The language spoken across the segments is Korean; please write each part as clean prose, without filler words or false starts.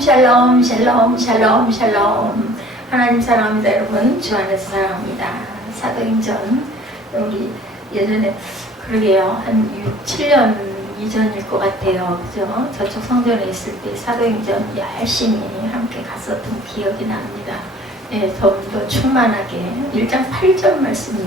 샬롬 샬롬 샬롬 샬롬. 하나님 사랑합니다. 여러분 주 안에서 사랑합니다. 사도행전 우리 예전에 그러게요 한 6, 7년 이전일 것 같아요. 그죠? 저쪽 성전에 있을 때 사도행전 열심히 함께 갔었던 기억이 납니다. 예, 더 충만하게 1장 8절 말씀이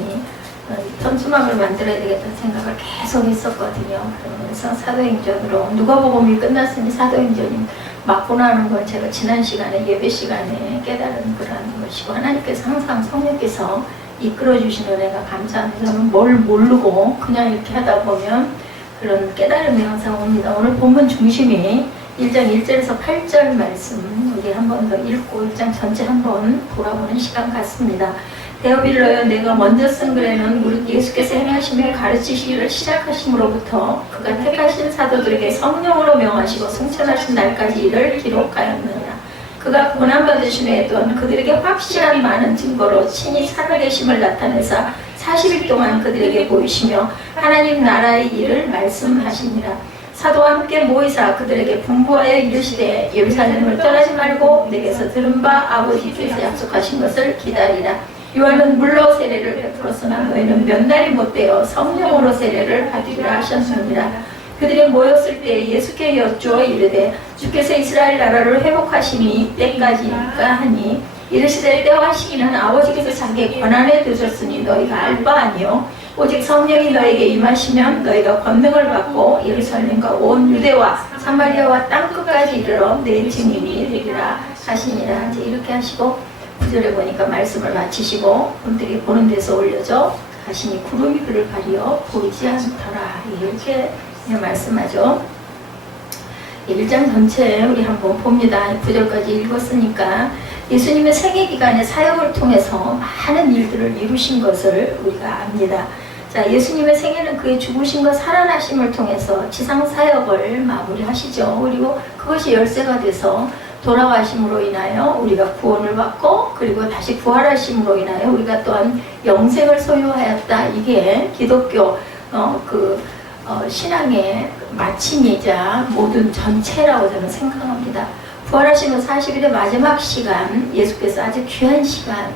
현수막을 만들어야 되겠다는 생각을 계속 했었거든요. 그러면서 사도행전으로 누가복음이 끝났으니 사도행전이 맞구나 하는 건 제가 지난 시간에 예배 시간에 깨달은 그런 것이고, 하나님께서 항상 성령께서 이끌어 주시는 은혜가 감사합니다. 저는 뭘 모르고 그냥 이렇게 하다 보면 그런 깨달음이 항상 옵니다. 오늘 본문 중심이 1장 1절에서 8절 말씀 우리 한 번 더 읽고 1장 전체 한번 돌아보는 시간 같습니다. 데오빌로여, 내가 먼저 쓴 글에는 우리 예수께서 행하시며 가르치시기를 시작하심으로부터 그가 택하신 사도들에게 성령으로 명하시고 승천하신 날까지 이를 기록하였느니라. 그가 고난받으심에 또한 그들에게 확실한 많은 증거로 친히 살아계심을 나타내사 40일 동안 그들에게 보이시며 하나님 나라의 일을 말씀하시니라. 사도와 함께 모이사 그들에게 분부하여 이르시되 예루살렘을 떠나지 말고 내게서 들은 바 아버지께서 약속하신 것을 기다리라. 요한은 물로 세례를 베풀었으나 너희는 몇 날이 못되어 성령으로 세례를 받으리라 하셨느니라. 그들이 모였을 때 예수께 여쭈어 이르되 주께서 이스라엘 나라를 회복하시니 이때까지인가 하니 이르시되 때와 시기는 아버지께서 자기의 권한에 두셨으니 너희가 알 바 아니요 오직 성령이 너에게 임하시면 너희가 권능을 받고 예루살렘과 온 유대와 사마리아와 땅끝까지 이르러 내 증인이 되리라 하시니라. 이제 이렇게 하시고 9절에 보니까 말씀을 마치시고 분들이 보는 데서 올려져 가시니 구름이 그를 가리어 보이지 않더라. 이렇게 말씀하죠. 1장 전체 우리 한번 봅니다. 9절까지 읽었으니까 예수님의 생애 기간의 사역을 통해서 많은 일들을 이루신 것을 우리가 압니다. 자, 예수님의 생애는 그의 죽으심과 살아나심을 통해서 지상 사역을 마무리하시죠. 그리고 그것이 열쇠가 돼서 돌아가심으로 인하여 우리가 구원을 받고 그리고 다시 부활하심으로 인하여 우리가 또한 영생을 소유하였다. 이게 기독교 신앙의 마침이자 모든 전체라고 저는 생각합니다. 부활하시는 40일의 마지막 시간, 예수께서 아주 귀한 시간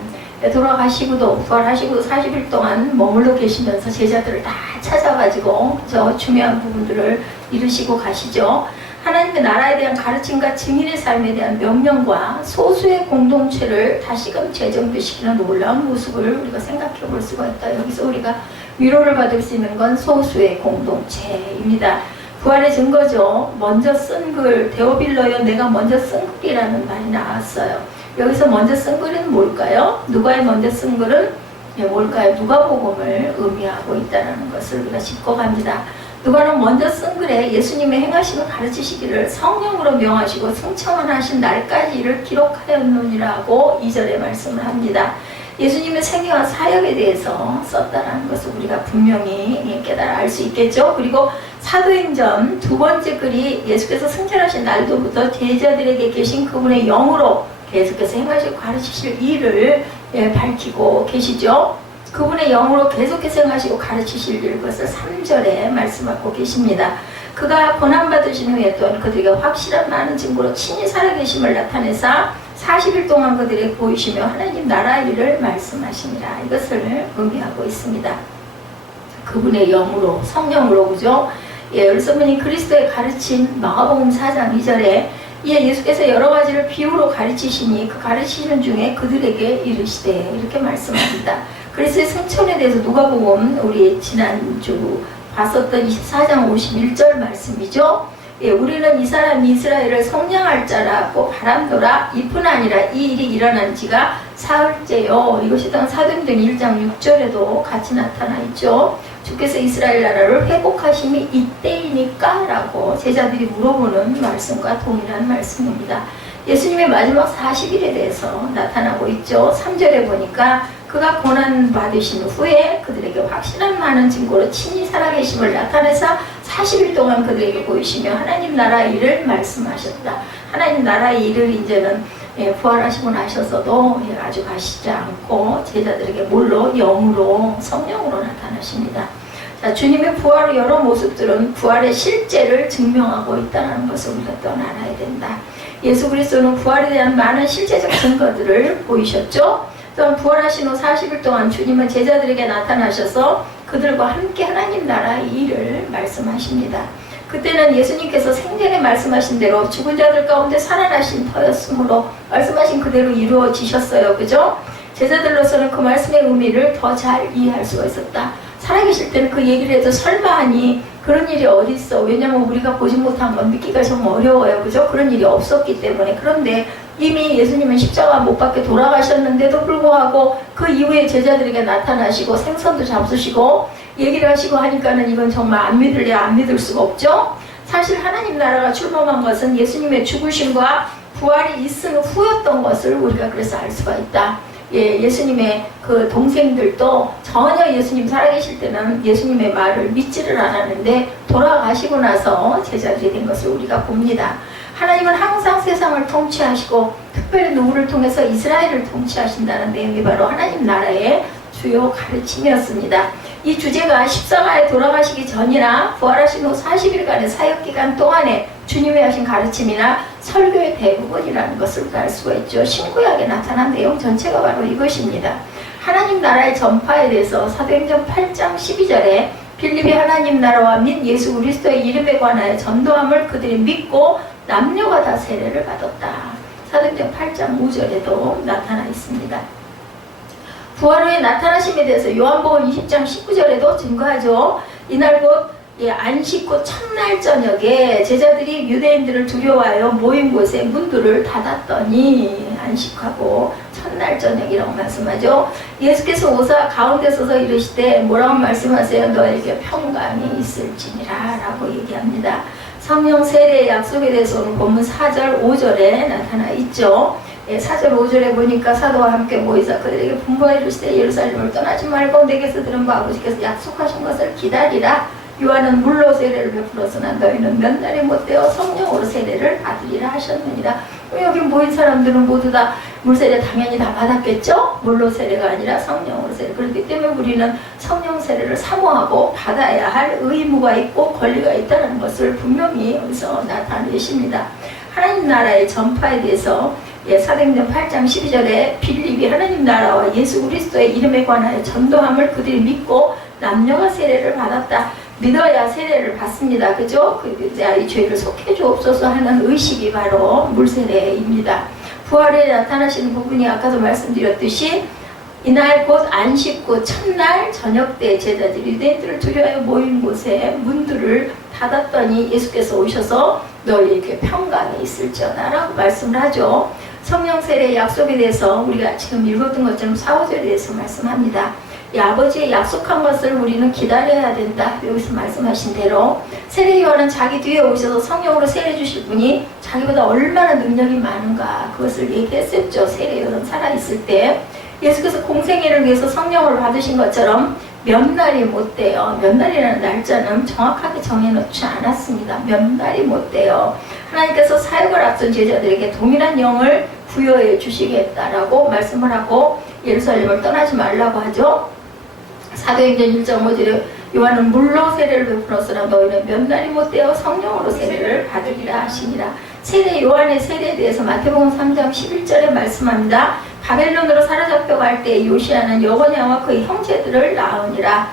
돌아가시고도 부활하시고도 40일 동안 머물러 계시면서 제자들을 다 찾아가지고 저 중요한 부분들을 이루시고 가시죠. 하나님의 나라에 대한 가르침과 증인의 삶에 대한 명령과 소수의 공동체를 다시금 재정비시키는 놀라운 모습을 우리가 생각해 볼 수가 있다. 여기서 우리가 위로를 받을 수 있는 건 소수의 공동체입니다. 부활의 증거죠. 먼저 쓴 글, 데오빌로여, 내가 먼저 쓴 글이라는 말이 나왔어요. 여기서 먼저 쓴 글은 뭘까요? 누가의 먼저 쓴 글은 뭘까요? 누가복음을 의미하고 있다는 것을 우리가 짚고 갑니다. 누가는 먼저 쓴 글에 예수님의 행하심을 가르치시기를 성령으로 명하시고 승천하신 날까지 이를 기록하였느니라고 2절에 말씀을 합니다. 예수님의 생애와 사역에 대해서 썼다는 것을 우리가 분명히 깨달아 알 수 있겠죠. 그리고 사도행전 두 번째 글이 예수께서 승천하신 날도부터 제자들에게 계신 그분의 영으로 계속해서 행하시고 가르치실 일을 밝히고 계시죠. 그분의 영으로 계속해서 행하시고 가르치실 일, 그것을 3절에 말씀하고 계십니다. 그가 고난받으신 후에 또한 그들에게 확실한 많은 증거로 친히 살아계심을 나타내사 40일 동안 그들에게 보이시며 하나님 나라 일을 말씀하시니라. 이것을 의미하고 있습니다. 그분의 영으로, 성령으로, 그죠? 그래서 보니 그리스도의 가르침 마가복음 4장 2절에 이에 예수께서 여러 가지를 비유로 가르치시니 그 가르치시는 중에 그들에게 이르시되 이렇게 말씀합니다. 그리스도의 승천에 대해서 누가복음 우리 지난주 봤었던 24장 51절 말씀이죠. 우리는 이 사람이 이스라엘을 성령할 자라고 바람노라 이뿐 아니라 이 일이 일어난 지가 사흘째요. 이것이 당 사도행전 1장 6절에도 같이 나타나 있죠. 주께서 이스라엘 나라를 회복하심이 이때이니까 라고 제자들이 물어보는 말씀과 동일한 말씀입니다. 예수님의 마지막 40일에 대해서 나타나고 있죠. 3절에 보니까 그가 고난 받으신 후에 그들에게 확실한 많은 증거로 친히 살아계심을 나타내사 40일 동안 그들에게 보이시며 하나님 나라 일을 말씀하셨다. 하나님 나라 일을 이제는 부활하시고 나셔서도 아주 가시지 않고 제자들에게 뭘로? 영으로, 성령으로 나타나십니다. 자, 주님의 부활의 여러 모습들은 부활의 실제를 증명하고 있다는 것을 우리가 또 알아야 된다. 예수 그리스도는 부활에 대한 많은 실제적 증거들을 보이셨죠. 또한 부활하신 후 40일 동안 주님은 제자들에게 나타나셔서 그들과 함께 하나님 나라의 일을 말씀하십니다. 그때는 예수님께서 생전에 말씀하신 대로 죽은 자들 가운데 살아나신 터였으므로 말씀하신 그대로 이루어지셨어요. 그죠? 제자들로서는 그 말씀의 의미를 더 잘 이해할 수가 있었다. 살아계실 때는 그 얘기를 해도 설마 하니 그런 일이 어디 있어. 왜냐면 우리가 보지 못한 건 믿기가 좀 어려워요. 그죠? 그런 일이 없었기 때문에. 그런데 이미 예수님은 십자가 못 박혀 돌아가셨는데도 불구하고 그 이후에 제자들에게 나타나시고 생선도 잡수시고 얘기를 하시고 하니까는 이건 정말 안 믿을래 안 믿을 수가 없죠. 사실 하나님 나라가 출범한 것은 예수님의 죽으심과 부활이 있은 후였던 것을 우리가 그래서 알 수가 있다. 예수님의 그 동생들도 전혀 예수님 살아계실 때는 예수님의 말을 믿지를 않았는데 돌아가시고 나서 제자들이 된 것을 우리가 봅니다. 하나님은 항상 세상을 통치하시고 특별히 누구를 통해서 이스라엘을 통치하신다는 내용이 바로 하나님 나라의 주요 가르침이었습니다. 이 주제가 십자가에 돌아가시기 전이나 부활하신 후 40일간의 사역기간 동안에 주님이 하신 가르침이나 설교의 대부분이라는 것을 알 수가 있죠. 신구약에 나타난 내용 전체가 바로 이것입니다. 하나님 나라의 전파에 대해서 사도행전 8장 12절에 빌립이 하나님 나라와 및 예수 그리스도의 이름에 관하여 전도함을 그들이 믿고 남녀가 다 세례를 받았다. 사도행전 8장 5절에도 나타나 있습니다. 부활 후에 나타나심에 대해서 요한복음 20장 19절에도 증거하죠. 이날 곧 안식 후 첫날 저녁에 제자들이 유대인들을 두려워하여 모인 곳에 문들을 닫았더니 안식하고 첫날 저녁이라고 말씀하죠. 예수께서 오사 가운데 서서 이르시되 뭐라고 말씀하세요? 너에게 평강이 있을지니라 라고 얘기합니다. 성령 세례의 약속에 대해서는 본문 4절 5절에 나타나 있죠. 4절 5절에 보니까 사도와 함께 모이사 그들에게 분부하여 이르시되 예루살렘을 떠나지 말고 내게서 들은 바 아버지께서 약속하신 것을 기다리라. 요한은 물로 세례를 베풀었으나 너희는 몇 날이 못되어 성령으로 세례를 받으리라 하셨느니라. 여기 모인 사람들은 모두 다 물세례 당연히 다 받았겠죠? 물로 세례가 아니라 성령으로 세례. 그렇기 때문에 우리는 성령 세례를 사모하고 받아야 할 의무가 있고 권리가 있다는 것을 분명히 여기서 나타내십니다. 하나님 나라의 전파에 대해서 사도행전 8장 12절에 빌립이 하나님 나라와 예수 그리스도의 이름에 관하여 전도함을 그들이 믿고 남녀가 세례를 받았다. 믿어야 세례를 받습니다. 그죠? 내가 이 죄를 속해 주옵소서 하는 의식이 바로 물세례입니다. 부활에 나타나시는 부분이 아까도 말씀드렸듯이 이날 곧 안식 후 첫날 저녁 때 제자들이 유대인들을 두려워하여 모인 곳에 문들을 닫았더니 예수께서 오셔서 너희에게 평강이 있을지어다 라고 말씀을 하죠. 성령 세례의 약속에 대해서 우리가 지금 읽었던 것처럼 4, 5절에 대해서 말씀합니다. 이 아버지의 약속한 것을 우리는 기다려야 된다. 여기서 말씀하신 대로 세례 요한은 자기 뒤에 오셔서 성령으로 세례 주실 분이 자기보다 얼마나 능력이 많은가 그것을 얘기했었죠. 세례 요한 살아있을 때 예수께서 공생애를 위해서 성령을 받으신 것처럼 몇 날이 못 돼요. 몇 날이라는 날짜는 정확하게 정해놓지 않았습니다. 몇 날이 못 돼요. 하나님께서 사역을 앞둔 제자들에게 동일한 영을 부여해 주시겠다라고 말씀을 하고 예루살렘을 떠나지 말라고 하죠. 사도행전 1장 5절에 요한은 물로 세례를 베풀었으나 너희는 몇 날이 못되어 성령으로 세례를 받으리라 하시니라. 세례 요한의 세례에 대해서 마태복음 3장 11절에 말씀합니다. 바벨론으로 사로잡혀 갈 때 요시아는 여거냐와 그의 형제들을 낳으니라.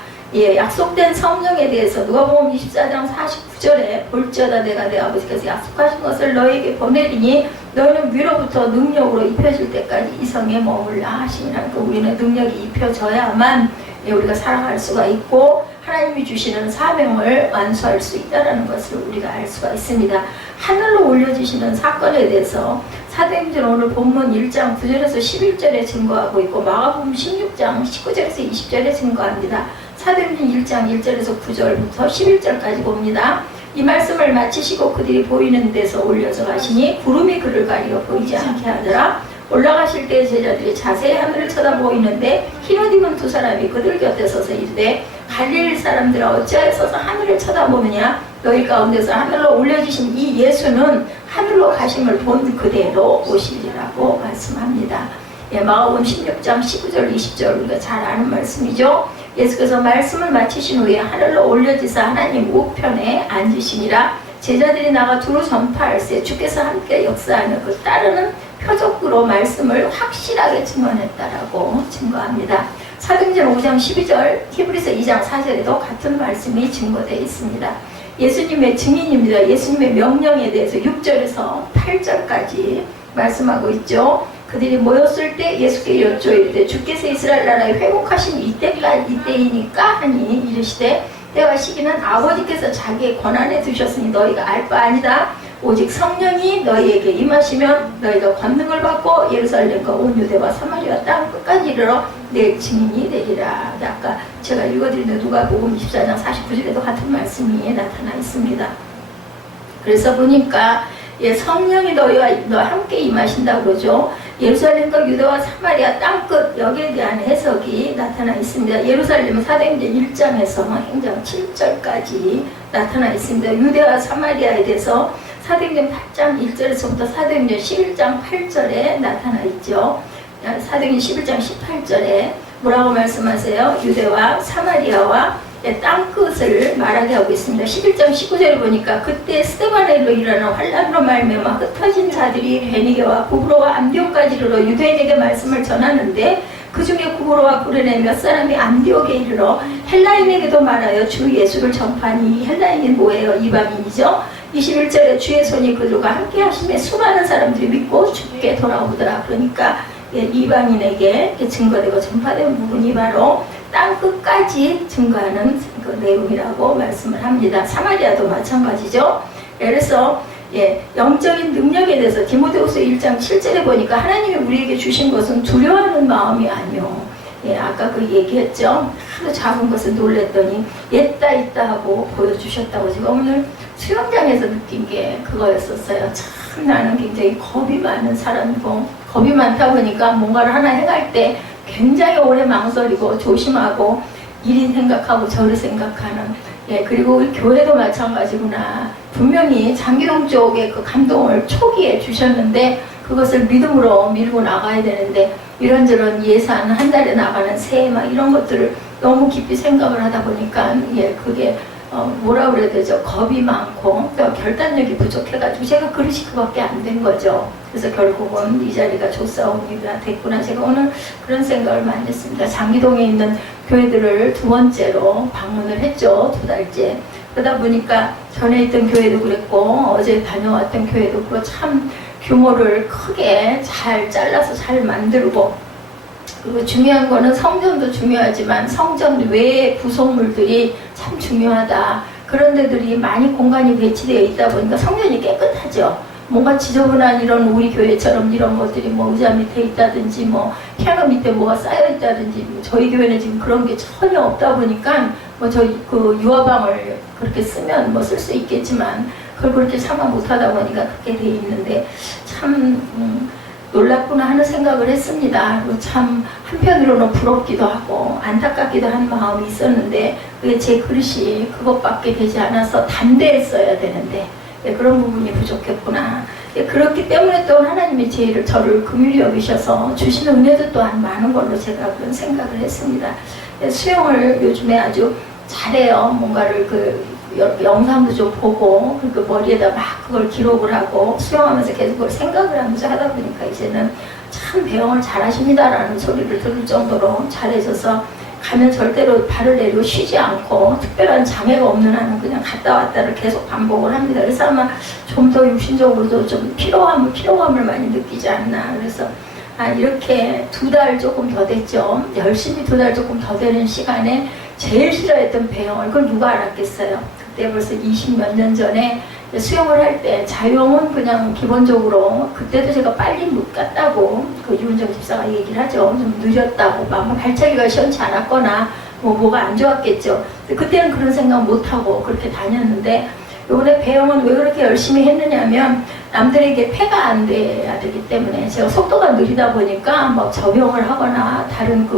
약속된 성령에 대해서 누가복음 24장 49절에 볼지어다 내가 내 아버지께서 약속하신 것을 너희에게 보내리니 너희는 위로부터 능력으로 입혀질 때까지 이 성에 머물라 하시니라. 그러니까 우리는 능력이 입혀져야만 우리가 살아갈 수가 있고 하나님이 주시는 사명을 완수할 수 있다는 것을 우리가 알 수가 있습니다. 하늘로 올려주시는 사건에 대해서 사도행전 오늘 본문 1장 9절에서 11절에 증거하고 있고 마가복음 16장 19절에서 20절에 증거합니다. 사도행전 1장 1절에서 9절부터 11절까지 봅니다. 이 말씀을 마치시고 그들이 보이는 데서 올려서 가시니 구름이 그를 가리어 보이지 않게 하더라. 올라가실 때 제자들이 자세히 하늘을 쳐다보이는데 흰옷 입은 두 사람이 그들 곁에 서서 이르되 갈릴리 사람들아 어찌하여 서서 하늘을 쳐다보느냐. 너희 가운데서 하늘로 올려주신 이 예수는 하늘로 가심을 본 그대로 오시리라고 말씀합니다. 마가복음 16장 19절 20절 우리가 잘 아는 말씀이죠. 예수께서 말씀을 마치신 후에 하늘로 올려지사 하나님 우편에 앉으시니라. 제자들이 나가 두루 전파할세 주께서 함께 역사하는 그 따르는 표적으로 말씀을 확실하게 증언했다라고 증거합니다. 사도행전 5장 12절, 히브리서 2장 4절에도 같은 말씀이 증거되어 있습니다. 예수님의 증인입니다. 예수님의 명령에 대해서 6절에서 8절까지 말씀하고 있죠. 그들이 모였을 때 예수께 여쭈이르되 주께서 이스라엘 나라에 회복하신 이때이니까 하니 이르시되 때와 시기는 아버지께서 자기의 권한에 두셨으니 너희가 알 바 아니다. 오직 성령이 너희에게 임하시면 너희가 권능을 받고 예루살렘과 온 유대와 사마리아 땅 끝까지 이르러 내 증인이 되리라. 아까 제가 읽어드린 누가복음 24장 49절에도 같은 말씀이 나타나 있습니다. 그래서 보니까 성령이 너희와 함께 임하신다고 그러죠. 예루살렘과 유대와 사마리아 땅끝 여기에 대한 해석이 나타나 있습니다. 예루살렘은 사도행전 1장에서 행전 7절까지 나타나 있습니다. 유대와 사마리아에 대해서 사도행전 8장 1절에서부터 사도행전 11장 8절에 나타나 있죠. 사도행전 11장 18절에 뭐라고 말씀하세요? 유대와 사마리아와 땅끝을 말하게 하고 있습니다. 11장 19절을 보니까 그때 스데반에로 일어난 환란으로 말미암아 흩어진 자들이 베니게와 구브로와 안디옥까지 이르러 유대인에게 말씀을 전하는데 그 중에 구브로와 구레네 몇 사람이 안디옥에 이르러 헬라인에게도 말하여 주 예수를 전파하니. 헬라인이 뭐예요? 이방인이죠. 21절에 주의 손이 그들과 함께 하심에 수많은 사람들이 믿고 주께 돌아오더라. 그러니까 이방인에게 증거되고 전파된 부분이 바로 땅 끝까지 증거하는 그 내용이라고 말씀을 합니다. 사마리아도 마찬가지죠. 그래서 영적인 능력에 대해서 디모데후서 1장 7절에 보니까 하나님이 우리에게 주신 것은 두려워하는 마음이 아니요. 아까 그 얘기했죠. 하도 작은 것을 놀랬더니 있다 하고 보여주셨다고. 제가 오늘 수영장에서 느낀 게 그거였었어요. 참 나는 굉장히 겁이 많은 사람이고 겁이 많다 보니까 뭔가를 하나 해갈 때 굉장히 오래 망설이고 조심하고 이리 생각하고 저리 생각하는. 그리고 우리 교회도 마찬가지구나. 분명히 장기동 쪽에 그 감동을 초기에 주셨는데 그것을 믿음으로 밀고 나가야 되는데 이런저런 예산 한 달에 나가는 세 막 이런 것들을 너무 깊이 생각을 하다 보니까 그게 뭐라 그래야 되죠? 겁이 많고 또 결단력이 부족해가지고 제가 그릇이 그밖에 안 된 거죠. 그래서 결국은 이 자리가 조사오니가 됐구나. 제가 오늘 그런 생각을 많이 했습니다. 장기동에 있는 교회들을 두 번째로 방문을 했죠. 2달째. 그러다 보니까 전에 있던 교회도 그랬고 어제 다녀왔던 교회도 그렇고 참 규모를 크게 잘 잘라서 잘 만들고, 그리고 중요한 거는 성전도 중요하지만 성전 외의 구성물들이 참 중요하다. 그런 데들이 많이 공간이 배치되어 있다 보니까 성전이 깨끗하죠. 뭔가 지저분한 이런 우리 교회처럼 이런 것들이 뭐 의자 밑에 있다든지 뭐 피아노 밑에 뭐가 쌓여 있다든지 뭐 저희 교회는 지금 그런 게 전혀 없다 보니까 뭐 저희 그 유아방을 그렇게 쓰면 뭐 쓸 수 있겠지만 그걸 그렇게 참아 못하다 보니까 그렇게 돼 있는데 참 놀랍구나 하는 생각을 했습니다. 그리고 참 한편으로는 부럽기도 하고 안타깝기도 한 마음이 있었는데 그게 제 그릇이 그것밖에 되지 않아서 담대했어야 되는데 그런 부분이 부족했구나. 그렇기 때문에 또 하나님이 저를 긍휼히 여기셔서 주시는 은혜도 또한 많은 걸로 제가 그런 생각을 했습니다. 수영을 요즘에 아주 잘해요. 뭔가를 영상도 좀 보고 그 머리에다 막 그걸 기록을 하고 수영하면서 계속 그걸 생각을 하면서 하다 보니까 이제는 참 배영을 잘하십니다라는 소리를 들을 정도로 잘해져서 가면 절대로 발을 내리고 쉬지 않고 특별한 장애가 없는 한은 그냥 갔다 왔다를 계속 반복을 합니다. 그래서 아마 좀 더 육신적으로도 좀 피로감을 많이 느끼지 않나. 그래서 이렇게 2달 조금 더 됐죠. 열심히 2달 조금 더 되는 시간에 제일 싫어했던 배영을 그걸 누가 알았겠어요. 그때 벌써 20몇 년 전에 수영을 할 때 자유형은 그냥 기본적으로 그때도 제가 빨리 못 갔다고 그 유은정 집사가 얘기를 하죠. 좀 느렸다고 막 발차기가 시원치 않았거나 뭐가 안 좋았겠죠. 그때는 그런 생각 못하고 그렇게 다녔는데 이번에 배영은 왜 그렇게 열심히 했느냐면 남들에게 폐가 안 돼야 되기 때문에 제가 속도가 느리다 보니까 막 접영을 하거나 다른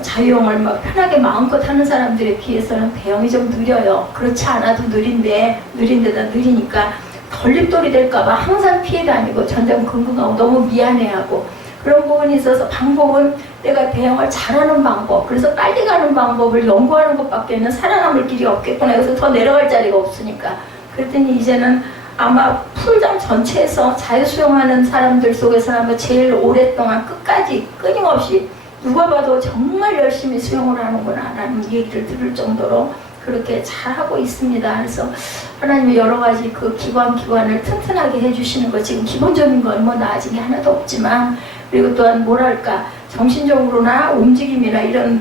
자유형을 막 편하게 마음껏 하는 사람들에 비해서는 배영이 좀 느려요. 그렇지 않아도 느린데다 느리니까 걸림돌이 될까봐 항상 피해 다니고 전전긍긍하고 너무 미안해하고 그런 부분이 있어서 방법은 내가 배영을 잘하는 방법, 그래서 빨리 가는 방법을 연구하는 것밖에는 살아남을 길이 없겠구나. 여기서 더 내려갈 자리가 없으니까 그랬더니 이제는 아마 풀장 전체에서 자유수영하는 사람들 속에서 아마 제일 오랫동안 끝까지 끊임없이 누가 봐도 정말 열심히 수영을 하는구나 라는 얘기를 들을 정도로 그렇게 잘하고 있습니다. 그래서 하나님이 여러 가지 그 기관을 튼튼하게 해주시는 거, 지금 기본적인 건 뭐 나아진 게 하나도 없지만, 그리고 또한 뭐랄까 정신적으로나 움직임이나 이런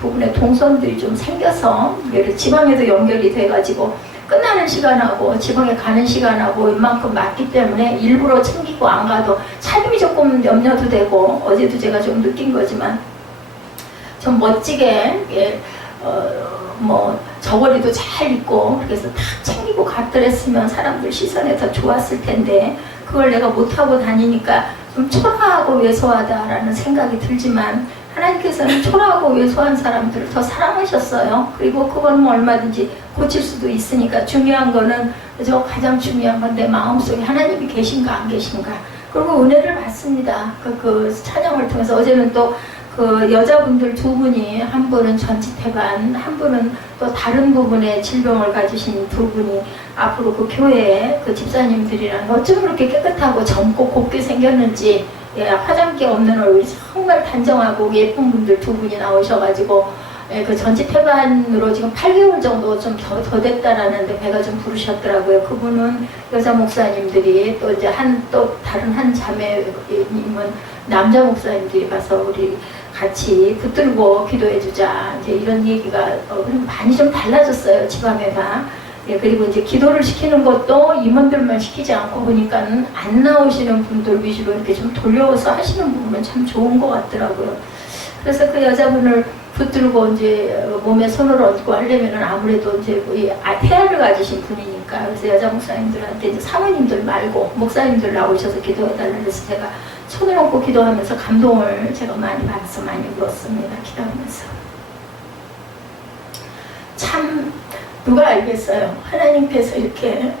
부분에 동선들이 좀 생겨서 지방에도 연결이 돼가지고 끝나는 시간하고 지방에 가는 시간하고 웬만큼 맞기 때문에 일부러 챙기고 안 가도 삶이 조금 염려도 되고, 어제도 제가 좀 느낀 거지만 좀 멋지게 뭐 저고리도 잘 입고 그래서 다 챙기고 갔더랬으면 사람들 시선에 더 좋았을 텐데, 그걸 내가 못하고 다니니까 좀 초라하고 왜소하다라는 생각이 들지만, 하나님께서는 초라하고 왜소한 사람들을 더 사랑하셨어요. 그리고 그건 뭐 얼마든지 고칠 수도 있으니까, 중요한 거는 가장 중요한 건 내 마음속에 하나님이 계신가 안 계신가. 그리고 은혜를 받습니다. 그 찬양을 통해서 어제는 또 그 여자분들 두 분이, 한 분은 전지태반, 한 분은 또 다른 부분에 질병을 가지신 두 분이 앞으로 그 교회에 그 집사님들이랑 어쩜 그렇게 깨끗하고 젊고 곱게 생겼는지, 예, 화장기 없는 얼굴이 정말 단정하고 예쁜 분들 두 분이 나오셔가지고, 예, 그 전지태반으로 지금 8개월 정도 좀 더 됐다라는데 배가 좀 부르셨더라고요. 그분은 여자 목사님들이, 또 이제 또 다른 한 자매님은 남자 목사님들이 가서 우리 같이 붙들고 기도해주자, 이제 이런 얘기가 많이 좀 달라졌어요, 집안에가. 예, 그리고 이제 기도를 시키는 것도 임원들만 시키지 않고 보니까 안 나오시는 분들 위주로 이렇게 좀 돌려서 하시는 부분은 참 좋은 것 같더라고요. 그래서 그 여자분을 붙들고 이제 몸에 손을 얹고 하려면은 아무래도 이제 태아를 가지신 분이니까, 그래서 여자 목사님들한테 이제 사모님들 말고 목사님들 나오셔서 기도해달라고 해서 제가 손을 얹고 기도하면서 감동을 제가 많이 받아서 많이 울었습니다. 기도하면서. 참 누가 알겠어요. 하나님께서 이렇게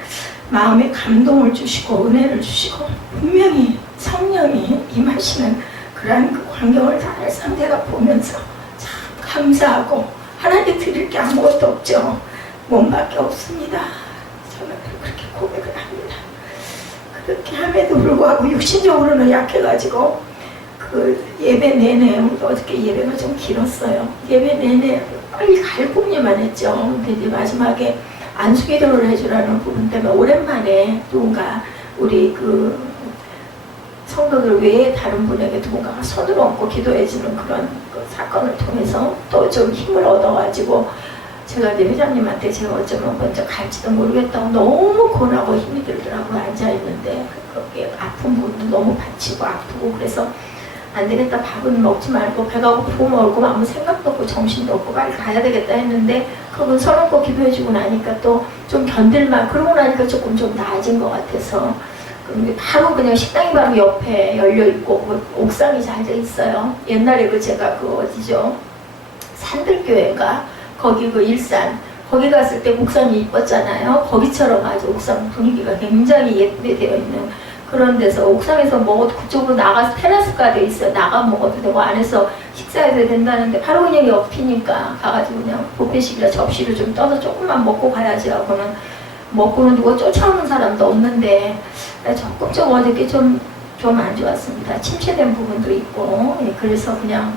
마음에 감동을 주시고 은혜를 주시고 분명히 성령이 임하시는 그러한 그 광경을 다 상대가 보면서 참 감사하고, 하나님 드릴 게 아무것도 없죠. 몸밖에 없습니다. 저는 그렇게 고백을 합니다. 그렇게 함에도 불구하고 육신적으로는 약해가지고 그 예배 내내, 어저께 예배가 좀 길었어요. 예배 내내 빨리 갈 궁리만 했죠. 근데 이제 마지막에 안수기도를 해주라는 부분 때문에 오랜만에 누군가 우리 그 성도들 외에 다른 분에게 누군가가 손을 얹고 기도해주는 그런 그 사건을 통해서 또 좀 힘을 얻어가지고, 제가 이제 회장님한테 제가 어쩌면 먼저 갈지도 모르겠다고 너무 고나고 힘이 들더라고요. 앉아있는데 그렇게 아픈 부분도 너무 다치고 아프고, 그래서 안 되겠다, 밥은 먹지 말고 배가 고프고 먹고 아무 생각도 없고 정신도 없고 빨리 가야 되겠다 했는데, 그분 손 얹고 기도해주고 나니까 또 좀 견딜만, 그러고 나니까 조금 좀 나아진 것 같아서, 바로 그냥 식당이 바로 옆에 열려있고 옥상이 잘 돼 있어요. 옛날에 그 제가 그 어디죠, 산들교회가 거기 그 일산, 거기 갔을 때 옥상이 이뻤잖아요. 거기처럼 아주 옥상 분위기가 굉장히 예쁘게 되어 있는 그런 데서, 옥상에서 먹어도 그쪽으로 나가서 테라스가 돼 있어요. 나가 먹어도 되고 안에서 식사해도 된다는데 바로 그냥 옆이니까 가가지고 그냥 뷔페식이라 접시를 좀 떠서 조금만 먹고 가야지 하고는, 먹고는 누가 쫓아오는 사람도 없는데 조금 좀 어저께 좀 안 좋았습니다. 침체된 부분도 있고, 예, 그래서 그냥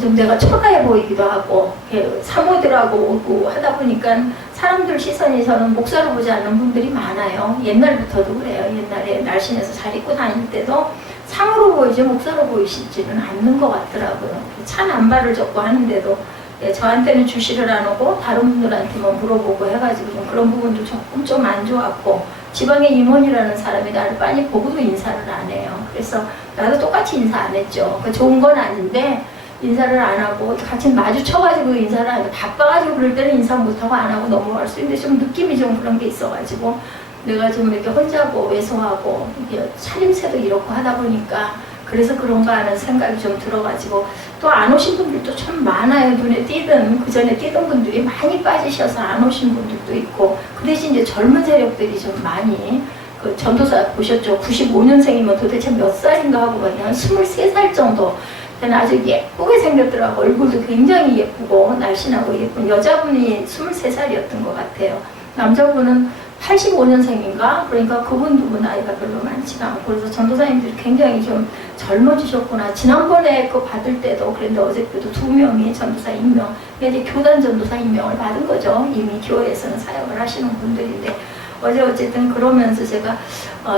좀 내가 초라해 보이기도 하고, 사모들하고 오고 하다 보니까 사람들 시선이 저는 목사로 보지 않는 분들이 많아요. 옛날부터도 그래요. 옛날에 날씬해서 잘 입고 다닐 때도 상으로 보이지 목사로 보이시지는 않는 것 같더라고요. 차 남발을 접고 하는데도, 예, 저한테는 주시를 안 오고 다른 분들한테만 물어보고 해가지고 좀 그런 부분도 조금 좀 안 좋았고, 지방의 임원이라는 사람이 나를 빨리 보고도 인사를 안 해요. 그래서 나도 똑같이 인사 안 했죠. 좋은 건 아닌데 인사를 안 하고, 같이 마주쳐가지고 인사를 안 하고, 바빠가지고 그럴 때는 인사 못하고 안 하고 넘어갈 수 있는데, 좀 느낌이 좀 그런 게 있어가지고 내가 좀 이렇게 혼자고 왜소하고 이게 차림새도 이렇고 하다 보니까 그래서 그런가 하는 생각이 좀 들어가지고, 또 안 오신 분들도 참 많아요. 눈에 띄던, 그 전에 뛰던 분들이 많이 빠지셔서 안 오신 분들도 있고, 그 대신 이제 젊은 세력들이 좀 많이, 그 전도사 보셨죠? 95년생이면 도대체 몇 살인가 하고 봤더니 한 23살 정도. 아주 예쁘게 생겼더라고. 얼굴도 굉장히 예쁘고 날씬하고 예쁜 여자분이 23살이었던 것 같아요. 남자분은 85년생인가? 그러니까 그분도 나이가 별로 많지가 않고, 그래서 전도사님들이 굉장히 좀 젊어지셨구나. 지난번에 그 받을 때도 그랬는데 어저께도 2명이 전도사 임명, 이제 교단 전도사 임명을 받은 거죠. 이미 교회에서는 사역을 하시는 분들인데, 어쨌든 그러면서 제가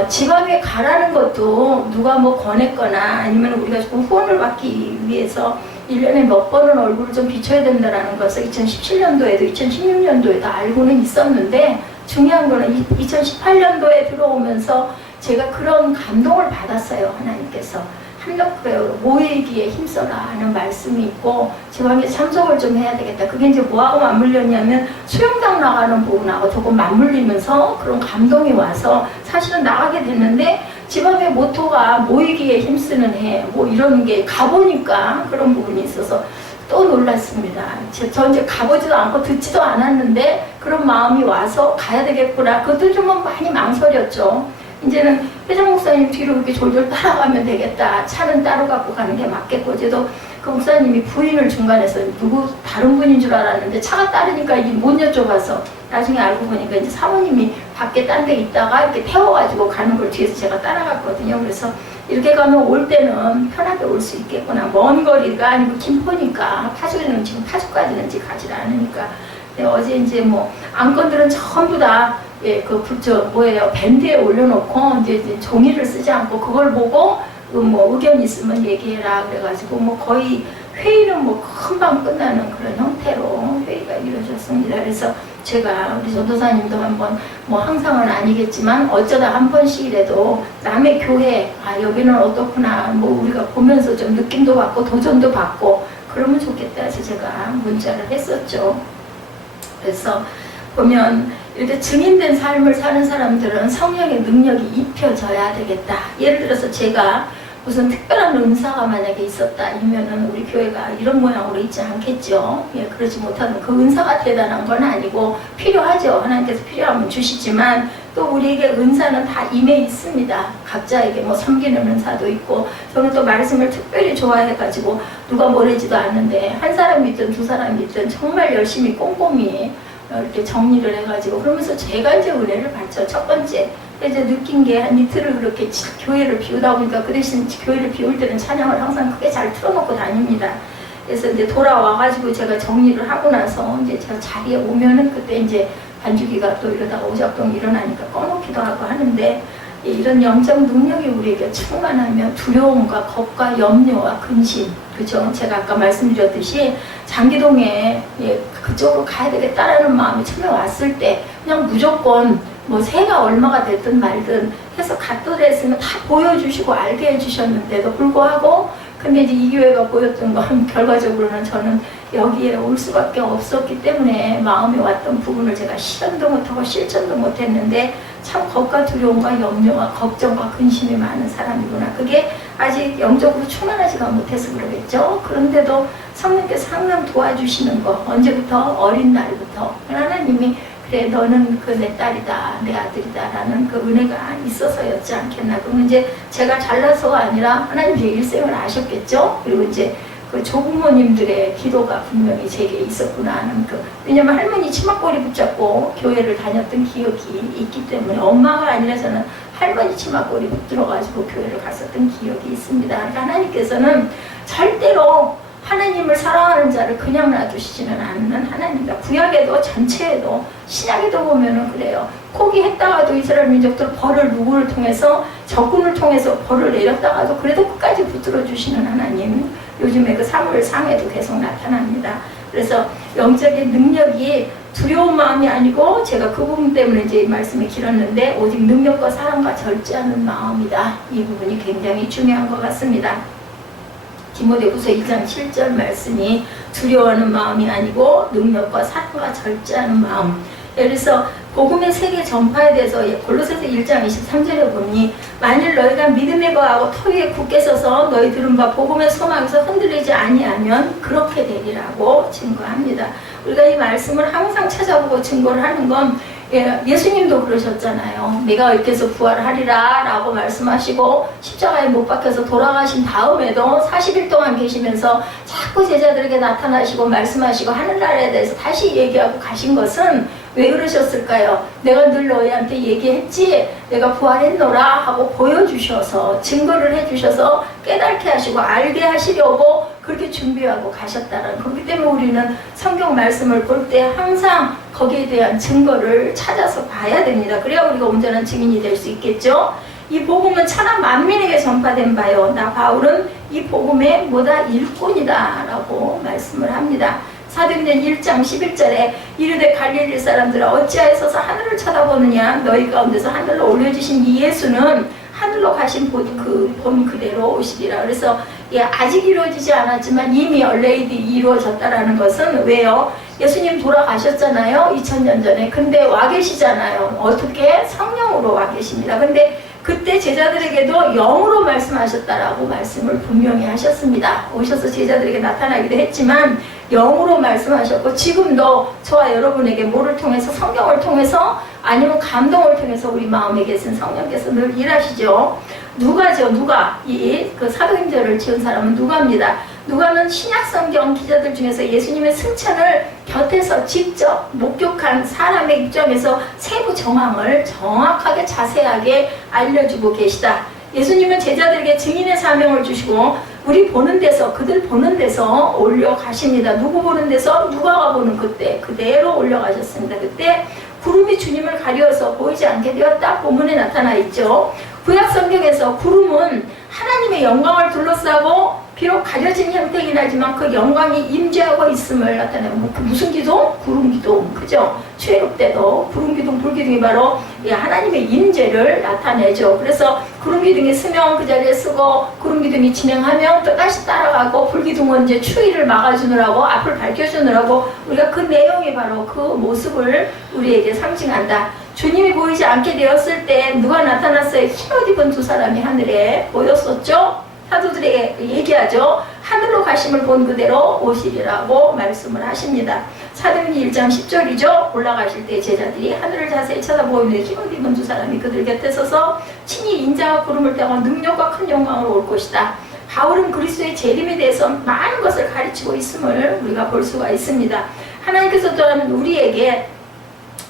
지방에 가라는 것도 누가 뭐 권했거나 아니면 우리가 조금 후원을 받기 위해서 1년에 몇 번은 얼굴을 좀 비춰야 된다는 것을 2017년도에도 2016년도에도 알고는 있었는데, 중요한 거는 2018년도에 들어오면서 제가 그런 감동을 받았어요. 하나님께서 합력교회로 모이기에 힘써라 하는 말씀이 있고, 지방에 참석을 좀 해야 되겠다. 그게 이제 뭐하고 맞물렸냐면 수영장 나가는 부분하고 조금 맞물리면서 그런 감동이 와서 사실은 나가게 됐는데, 지방의 모토가 모이기에 힘쓰는 해, 뭐 이런 게 가보니까 그런 부분이 있어서 또 놀랐습니다. 저 이제 가보지도 않고 듣지도 않았는데 그런 마음이 와서 가야 되겠구나. 그것도 좀 많이 망설였죠. 이제는 회장 목사님 뒤로 이렇게 졸졸 따라가면 되겠다. 차는 따로 갖고 가는 게 맞겠고, 어제도 그 목사님이 부인을 중간에서 누구 다른 분인 줄 알았는데 차가 따르니까 이게 못 여쭤봐서 나중에 알고 보니까 이제 사모님이 밖에 딴 데 있다가 이렇게 태워가지고 가는 걸 뒤에서 제가 따라갔거든요. 그래서 이렇게 가면 올 때는 편하게 올 수 있겠구나. 먼 거리가 아니고 김포니까, 파주에는 지금 파주까지는 이제 가지 않으니까. 근데 어제 이제 뭐 안건들은 전부 다 밴드에 올려놓고 이제 종이를 쓰지 않고 그걸 보고 뭐 의견 있으면 얘기해라 그래가지고 뭐 거의 회의는 뭐 금방 끝나는 그런 형태로 회의가 이루어졌습니다. 그래서 제가 우리 전도사님도 한번 뭐 항상은 아니겠지만 어쩌다 한 번씩이라도 남의 교회 여기는 어떻구나 뭐 우리가 보면서 좀 느낌도 받고 도전도 받고 그러면 좋겠다 해서 제가 문자를 했었죠. 그래서 보면 이렇게 증인된 삶을 사는 사람들은 성령의 능력이 입혀져야 되겠다. 예를 들어서 제가 무슨 특별한 은사가 만약에 있었다 아니면은 우리 교회가 이런 모양으로 있지 않겠죠. 예, 그러지 못하는 그 은사가 대단한 건 아니고 필요하죠. 하나님께서 필요하면 주시지만 또 우리에게 은사는 다 임해 있습니다. 각자에게 뭐 섬기는 은사도 있고, 저는 또 말씀을 특별히 좋아해가지고 누가 뭐래지도 않는데 한 사람이 있든 두 사람이 있든 정말 열심히 꼼꼼히 이렇게 정리를 해가지고 그러면서 제가 이제 은혜를 받죠. 첫 번째 이제 느낀 게 한 이틀을 그렇게 교회를 비우다 보니까 그 대신 교회를 비울 때는 찬양을 항상 크게 잘 틀어놓고 다닙니다. 그래서 이제 돌아와가지고 제가 정리를 하고 나서 이제 제가 자리에 오면은 그때 이제 반주기가 또 이러다가 오작동 일어나니까 꺼놓기도 하고 하는데, 이런 영적 능력이 우리에게 충만하면 두려움과 겁과 염려와 근심, 그죠? 제가 아까 말씀드렸듯이 장기동에 그쪽으로 가야 되겠다라는 마음이 처음에 왔을 때 그냥 무조건 뭐 새가 얼마가 됐든 말든 해서 갔더랬으면 다 보여주시고 알게 해주셨는데도 불구하고, 근데 이제 이 교회가 보였던 건 결과적으로는 저는 여기에 올 수밖에 없었기 때문에 마음에 왔던 부분을 제가 실현도 못하고 실천도 못했는데 참 겁과 두려움과 염려와 걱정과 근심이 많은 사람이구나. 그게 아직 영적으로 충만하지가 못해서 그러겠죠. 그런데도 성령께서 항상 도와주시는 거, 언제부터? 어린 날부터 하나님이 그래 너는 그 내 딸이다 내 아들이다 라는 그 은혜가 있어서였지 않겠나. 그러면 이제 제가 잘나서가 아니라 하나님 제 일생을 아셨겠죠. 그리고 이제 그 조부모님들의 기도가 분명히 제게 있었구나 하는 왜냐면 할머니 치마꼬리 붙잡고 교회를 다녔던 기억이 있기 때문에, 엄마가 아니라 저는 할머니 치마꼬리 붙들어가지고 교회를 갔었던 기억이 있습니다. 그러니까 하나님께서는 절대로 하나님을 사랑하는 자를 그냥 놔두시지는 않는 하나님이다. 구약에도 전체에도 신약에도 보면은 그래요. 포기했다가도 이스라엘 민족들 벌을 누구를 통해서 적군을 통해서 벌을 내렸다가도 그래도 끝까지 붙들어 주시는 하나님. 요즘에 그 사무엘상에도 계속 나타납니다. 그래서 영적인 능력이 두려운 마음이 아니고, 제가 그 부분 때문에 이제 이 말씀이 길었는데 오직 능력과 사랑과 절제하는 마음이다. 이 부분이 굉장히 중요한 것 같습니다. 디모데후서 1장 7절 말씀이 두려워하는 마음이 아니고 능력과 사랑과 절제하는 마음. 그래서 복음의 세계 전파에 대해서 골로새서 1장 23절에 보니 만일 너희가 믿음에 거하고 터 위에 굳게 서서 너희 들은 바 복음의 소망에서 흔들리지 아니하면 그렇게 되리라고 증거합니다. 우리가 이 말씀을 항상 찾아보고 증거를 하는 건 예수님도 그러셨잖아요. 내가 이렇게 해서 부활하리라 라고 말씀하시고 십자가에 못 박혀서 돌아가신 다음에도 40일 동안 계시면서 자꾸 제자들에게 나타나시고 말씀하시고 하늘나라에 대해서 다시 얘기하고 가신 것은 왜 그러셨을까요? 내가 늘 너희한테 얘기했지, 내가 부활했노라 하고 보여주셔서, 증거를 해주셔서 깨닫게 하시고 알게 하시려고 그렇게 준비하고 가셨다는. 그렇기 때문에 우리는 성경 말씀을 볼 때 항상 거기에 대한 증거를 찾아서 봐야 됩니다. 그래야 우리가 온전한 증인이 될 수 있겠죠. 이 복음은 천하 만민에게 전파된 바요, 나 바울은 이 복음의 뭐다 일꾼이다 라고 말씀을 합니다. 사도행전 1장 11절에 이르되 갈릴리 사람들아 어찌하여서 하늘을 쳐다보느냐, 너희 가운데서 하늘로 올려주신 이 예수는 하늘로 가신 본 그대로 오시리라. 그래서 아직 이루어지지 않았지만 이미 얼레이디 이루어졌다라는 것은 왜요? 예수님 돌아가셨잖아요, 2000년 전에. 근데 와 계시잖아요. 어떻게? 성령으로 와 계십니다. 근데 그때 제자들에게도 영으로 말씀하셨다라고 말씀을 분명히 하셨습니다. 오셔서 제자들에게 나타나기도 했지만 영으로 말씀하셨고, 지금도 저와 여러분에게 뭐를 통해서, 성경을 통해서 아니면 감동을 통해서 우리 마음에 계신 성령께서 늘 일하시죠. 누가죠, 누가. 그 사도행전을 지은 사람은 누가입니다. 누가는 신약성경 기자들 중에서 예수님의 승천을 곁에서 직접 목격한 사람의 입장에서 세부 정황을 정확하게 자세하게 알려주고 계시다. 예수님은 제자들에게 증인의 사명을 주시고 우리 보는 데서, 그들 보는 데서 올려가십니다. 누구 보는 데서? 누가가 보는 그때 그대로 올려가셨습니다. 그때 구름이 주님을 가려서 보이지 않게 되었다 본문에 나타나 있죠. 구약 성경에서 구름은 하나님의 영광을 둘러싸고 비록 가려진 형태이긴 하지만 그 영광이 임재하고 있음을 나타내요. 무슨 기둥? 구름 기둥. 그죠? 출애굽 때도 구름 기둥, 불 기둥이 바로 하나님의 임재를 나타내죠. 그래서 구름 기둥이 쓰면 그 자리에 쓰고, 구름 기둥이 진행하면 또 다시 따라가고, 불 기둥은 이제 추위를 막아주느라고, 앞을 밝혀주느라고, 우리가 그 내용이 바로 그 모습을 우리에게 상징한다. 주님이 보이지 않게 되었을 때 누가 나타났어요? 흰옷 입은 두 사람이 하늘에 보였었죠. 사도들에게 얘기하죠. 하늘로 가심을 본 그대로 오시리라고 말씀을 하십니다. 사도행전 1장 10절이죠. 올라가실 때 제자들이 하늘을 자세히 쳐다보이는데 흰옷 입은 두 사람이 그들 곁에 서서 친히 인자와 구름을 타고 능력과 큰 영광으로 올 것이다. 바울은 그리스도의 재림에 대해서 많은 것을 가르치고 있음을 우리가 볼 수가 있습니다. 하나님께서 또한 우리에게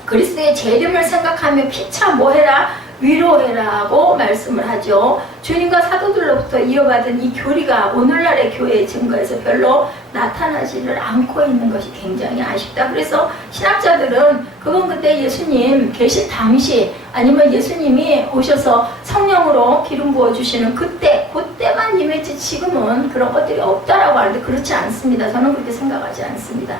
그리스도의 재림을 생각하며 피차 뭐해라? 위로해라고 말씀을 하죠. 주님과 사도들로부터 이어받은 이 교리가 오늘날의 교회의 증거에서 별로 나타나지를 않고 있는 것이 굉장히 아쉽다. 그래서 신학자들은 그건 그때 예수님 계신 당시, 아니면 예수님이 오셔서 성령으로 기름 부어주시는 그때만 임했지 지금은 그런 것들이 없다라고 하는데 그렇지 않습니다. 저는 그렇게 생각하지 않습니다.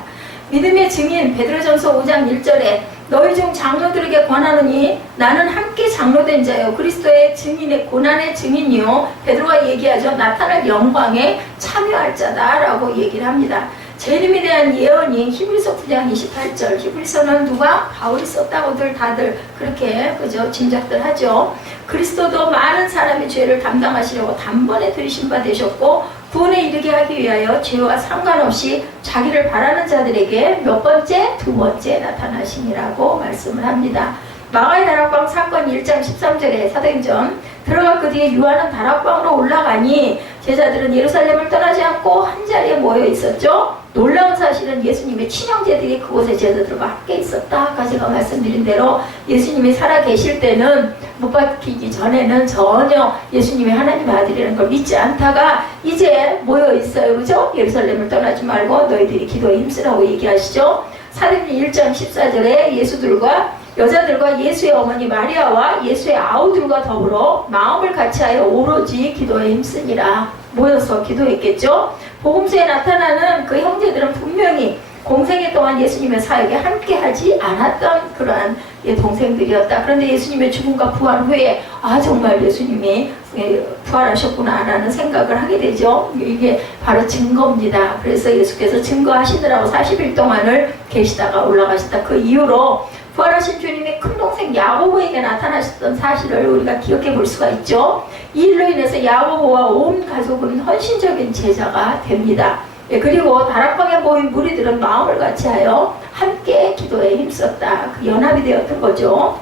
믿음의 증인 베드로전서 5장 1절에 너희 중 장로들에게 권하노니 나는 함께 장로된 자요 그리스도의 증인의 고난의 증인이요, 베드로가 얘기하죠. 나타날 영광에 참여할 자다라고 얘기를 합니다. 재림에 대한 예언이 히브리서 9장 28절, 히브리서는 누가? 바울이 썼다고들 다들 그렇게 그죠 짐작들 하죠. 그리스도도 많은 사람의 죄를 담당하시려고 단번에 들이신 바 되셨고 구원에 이르게 하기 위하여 죄와 상관없이 자기를 바라는 자들에게 몇 번째? 두 번째 나타나시니라고 말씀을 합니다. 마가의 다락방 사건 1장 13절에 사도행전 들어가 그 뒤에 요한은 다락방으로 올라가니 제자들은 예루살렘을 떠나지 않고 한자리에 모여 있었죠. 놀라운 사실은 예수님의 친형제들이 그곳에 제자들과 함께 있었다. 아까 제가 말씀드린 대로 예수님이 살아계실 때는 못 박히기 전에는 전혀 예수님이 하나님의 아들이라는 걸 믿지 않다가 이제 모여 있어요. 그죠? 예루살렘을 떠나지 말고 너희들이 기도에 힘쓰라고 얘기하시죠. 사도행전 1장 14절에 예수들과 여자들과 예수의 어머니 마리아와 예수의 아우들과 더불어 마음을 같이하여 오로지 기도에 힘쓰니라. 모여서 기도했겠죠. 복음서에 나타나는 그 형제들은 분명히 공생애 동안 예수님의 사역에 함께하지 않았던 그러한 동생들이었다. 그런데 예수님의 죽음과 부활 후에 정말 예수님이 부활하셨구나 라는 생각을 하게 되죠. 이게 바로 증거입니다. 그래서 예수께서 증거하시느라고 40일 동안을 계시다가 올라가셨다. 그 이후로 부활하신 주님이 큰동생 야고보에게 나타나셨던 사실을 우리가 기억해 볼 수가 있죠. 이 일로 인해서 야고보와 온 가족은 헌신적인 제자가 됩니다. 그리고 다락방에 모인 무리들은 마음을 같이하여 함께 기도에 힘썼다. 그 연합이 되었던 거죠.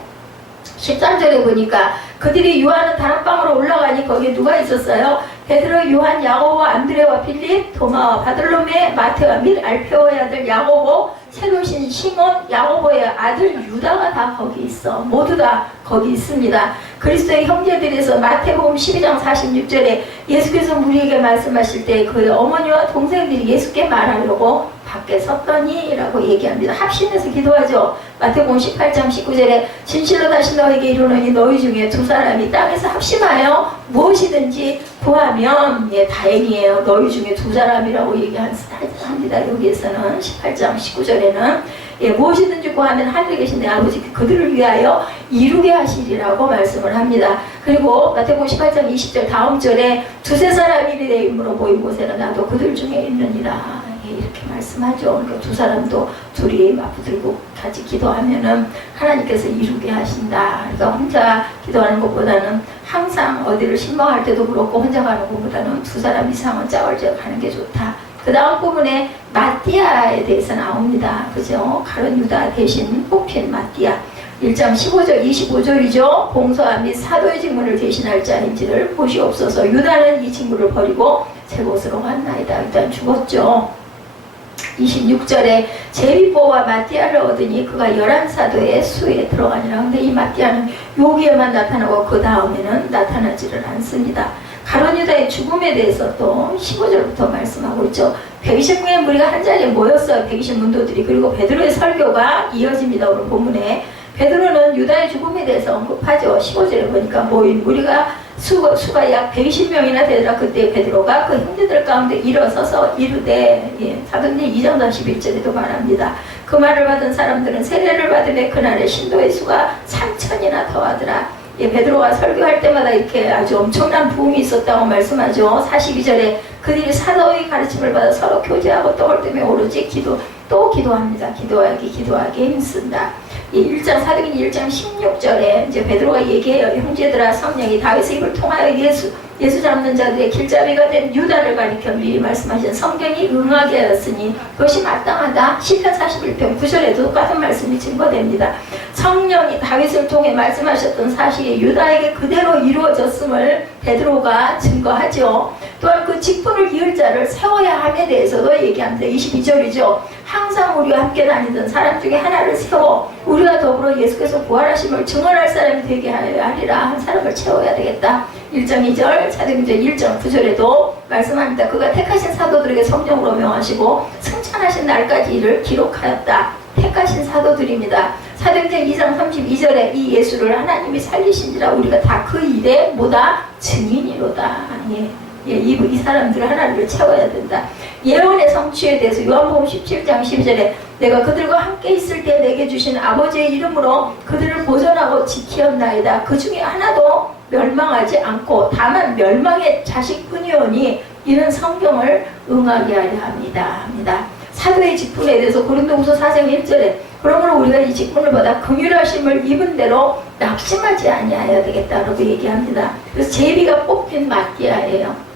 13절에 보니까 그들이 요한은 다락방으로 올라가니 거기에 누가 있었어요? 베드로, 요한, 야고보, 안드레와 빌립, 도마와 바들로메, 마테와 및 알페오의 아들 야고보, 새로신 시몬, 야고보의 아들 유다가 다 거기 있어. 모두 다 거기 있습니다. 그리스도의 형제들에서 마태복음 12장 46절에 예수께서 우리에게 말씀하실 때 그의 어머니와 동생들이 예수께 말하려고 밖에 섰더니 라고 얘기합니다. 합심해서 기도하죠. 마태복음 18장 19절에 진실로 다시 너에게 이르노니 너희 중에 두 사람이 땅에서 합심하여 무엇이든지 구하면 다행이에요. 너희 중에 두 사람이라고 얘기합니다. 여기에서는 18장 19절에는 무엇이든지 구하면 하늘에 계신 내 아버지 그들을 위하여 이루게 하시리라고 말씀을 합니다. 그리고 마태복음 18장 20절 다음 절에 두세 사람이 내 이름으로 모인 곳에는 나도 그들 중에 있느니라. 이렇게 말씀하죠. 그러니까 두 사람도 둘이 맞붙들고 같이 기도하면은 하나님께서 이루게 하신다. 그러니까 혼자 기도하는 것보다는 항상 어디를 신방할 때도 그렇고 혼자 가는 것보다는 두 사람 이상은 짝을 가는 게 좋다. 그 다음 부분에 마띠아에 대해서 나옵니다. 그죠? 가룟 유다 대신 뽑힌 마띠아. 1장 15절 25절이죠. 봉사와 및 사도의 직분을 대신할 자인지를 보시옵소서. 유다는 이 직분을 버리고 제 곳으로 갔나이다. 일단 죽었죠. 26절에 제비보와 마띠아를 얻으니 그가 11사도의 수에 들어가니라. 근데 이 마띠아는 여기에만 나타나고 그 다음에는 나타나지를 않습니다. 가룟 유다의 죽음에 대해서 또 15절부터 말씀하고 있죠. 120명의 무리가 한자리에 모였어요. 120문도들이. 그리고 베드로의 설교가 이어집니다. 오늘 본문에 베드로는 유다의 죽음에 대해서 언급하죠. 15절에 보니까 모인 무리가 수가 약 120명이나 되더라. 그때 베드로가 그 형제들 가운데 일어서서 이르되, 사도행전 2장 41절에도 말합니다. 그 말을 받은 사람들은 세례를 받으며 그날의 신도의 수가 3천이나 더하더라. 베드로가 설교할 때마다 이렇게 아주 엄청난 부흥이 있었다고 말씀하죠. 42절에 그들이 사도의 가르침을 받아 서로 교제하고 떡을 뜨며 오로지 또 기도합니다. 기도하기 힘쓴다. 1장 사도행전 1장 16절에 이제 베드로가 얘기해요. 형제들아 성령이 다윗의 입을 통하여 예수 잡는 자들의 길잡이가 된 유다를 가리켜 미리 말씀하신 성경이 응하게 하였으니 그것이 마땅하다. 시편 41편 9절에도 똑같은 말씀이 증거됩니다. 성령이 다윗을 통해 말씀하셨던 사실이 유다에게 그대로 이루어졌음을 베드로가 증거하죠. 또한 그 직분을 이을 자를 세워야 함에 대해서도 얘기합니다. 22절이죠. 항상 우리와 함께 다니던 사람 중에 하나를 세워 우리와 더불어 예수께서 부활하심을 증언할 사람이 되게 하리라. 한 사람을 채워야 되겠다. 1장 2절 사도행전 1장 9절에도 말씀합니다. 그가 택하신 사도들에게 성령으로 명하시고 승천하신 날까지 이를 기록하였다. 택하신 사도들입니다. 사도행전 2장 32절에 이 예수를 하나님이 살리신지라 우리가 다 그 일에 뭐다? 증인이로다. 이 사람들 하나님을 채워야 된다. 예언의 성취에 대해서 요한복음 17장 12절에 내가 그들과 함께 있을 때 내게 주신 아버지의 이름으로 그들을 보존하고 지키었나이다. 그 중에 하나도 멸망하지 않고 다만 멸망의 자식뿐이오니 이는 성경을 응하게 하려 합니다. 사도의 직분에 대해서 고린도후서 4장 1절에 그러므로 우리가 이 직분을 받아 긍휼하심을 입은 대로 낙심하지 아니하여야 되겠다라고 얘기합니다. 그래서 제비가 뽑힌 마띠아예요.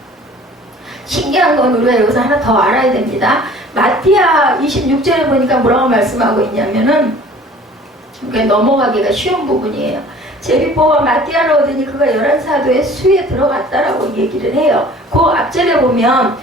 신기한 건 우리가 여기서 하나 더 알아야 됩니다. 마띠아 26절에 보니까 뭐라고 말씀하고 있냐면은 넘어가기가 쉬운 부분이에요. 제비보와 마띠아를 얻으니 그가 11사도의 수에 들어갔다라고 얘기를 해요. 그 앞절에 보면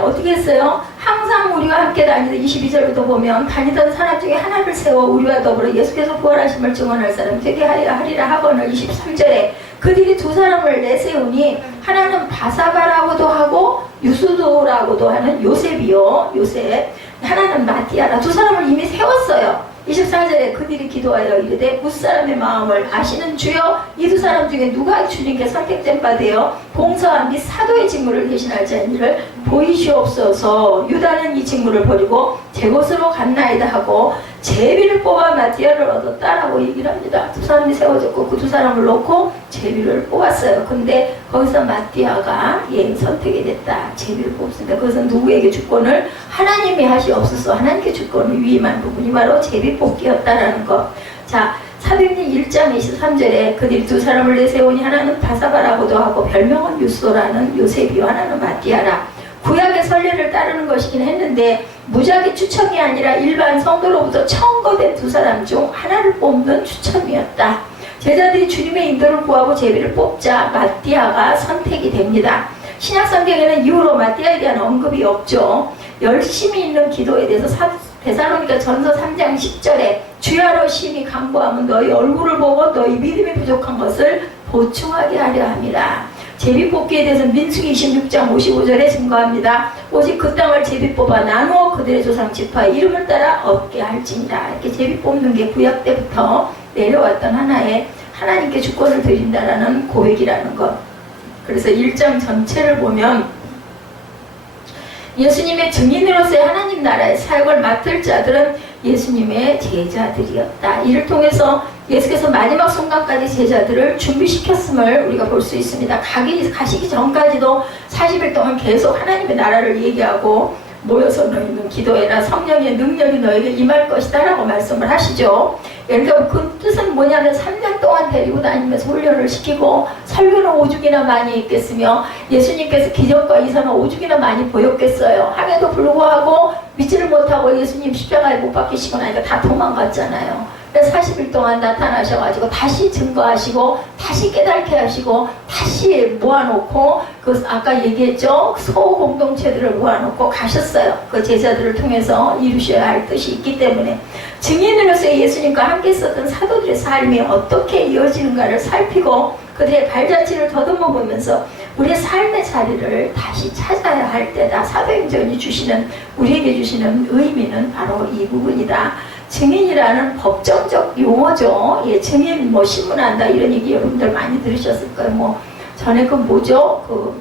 어떻게 했어요? 항상 우리와 함께 다니던 22절부터 보면 다니던 사람 중에 하나를 세워 우리와 더불어 예수께서 부활하심을 증언할 사람 되게 하리라 하거늘 23절에 그들이 두 사람을 내세우니 하나는 바사바라고도 하고 유수도라고도 하는 요셉이요. 요셉. 하나는 마띠아라. 두 사람을 이미 세웠어요. 24절에 그들이 기도하여 이르되 무사람의 마음을 아시는 주여 이 두 사람 중에 누가 주님께 선택된 바 되어 봉사와 및 사도의 직무를 대신할 자인지를 보이시옵소서. 유다는 이 직무를 버리고 제 곳으로 갔나이다 하고 제비를 뽑아 마띠아를 얻었다라고 얘기를 합니다. 두 사람이 세워졌고 그 두 사람을 놓고 제비를 뽑았어요. 근데 거기서 마띠아가 선택이 됐다. 제비를 뽑습니다. 그것은 누구에게 주권을 하나님이 하시옵소서. 하나님께 주권을 위임한 부분이 바로 제비 뽑기였다라는 것. 자, 사도행전 1장 23절에 그들이 두 사람을 내세우니 하나는 바사바라고도 하고 별명은 유소라는 요셉이요 하나는 마띠아라. 구약의 선례를 따르는 것이긴 했는데 무작위 추첨이 아니라 일반 성도로부터 청거된 두 사람 중 하나를 뽑는 추첨이었다. 제자들이 주님의 인도를 구하고 제비를 뽑자 마띠아가 선택이 됩니다. 신약 성경에는 이후로 마띠아에 대한 언급이 없죠. 열심히 있는 기도에 대해서 데살로니가 전서 3장 10절에 주야로 심히 간구하면 너희 얼굴을 보고 너희 믿음이 부족한 것을 보충하게 하려 합니다. 제비 뽑기에 대해서 민수기 26장 55절에 증거합니다. 오직 그 땅을 제비 뽑아 나누어 그들의 조상 지파의 이름을 따라 얻게 할지니라. 이렇게 제비 뽑는 게 구약 때부터 내려왔던 하나의 하나님께 주권을 드린다라는 고백이라는 것. 그래서 1장 전체를 보면 예수님의 증인으로서의 하나님 나라의 사역을 맡을 자들은 예수님의 제자들이었다. 이를 통해서 예수께서 마지막 순간까지 제자들을 준비시켰음을 우리가 볼 수 있습니다. 가시기 전까지도 40일 동안 계속 하나님의 나라를 얘기하고 모여서 너희는 기도해라. 성령의 능력이 너에게 임할 것이다 라고 말씀을 하시죠. 그러니까 그 뜻은 뭐냐면 3년 동안 데리고 다니면서 훈련을 시키고 설교는 오죽이나 많이 했겠으며 예수님께서 기적과 이사는 오죽이나 많이 보였겠어요. 함에도 불구하고 믿지를 못하고 예수님 십자가에 못 박히시고 나니까 다 도망갔잖아요. 40일 동안 나타나셔가지고 다시 증거하시고 다시 깨닫게 하시고 다시 모아놓고 그 아까 얘기했죠. 소공동체들을 모아놓고 가셨어요. 그 제자들을 통해서 이루셔야 할 뜻이 있기 때문에 증인으로서 예수님과 함께 있었던 사도들의 삶이 어떻게 이어지는가를 살피고 그들의 발자취를 더듬어 보면서 우리의 삶의 자리를 다시 찾아야 할 때다. 사도행전이 주시는 우리에게 주시는 의미는 바로 이 부분이다. 증인이라는 법정적 용어죠. 예, 증인 뭐 신문한다 이런 얘기 여러분들 많이 들으셨을 거예요. 뭐 전에 그 뭐죠? 그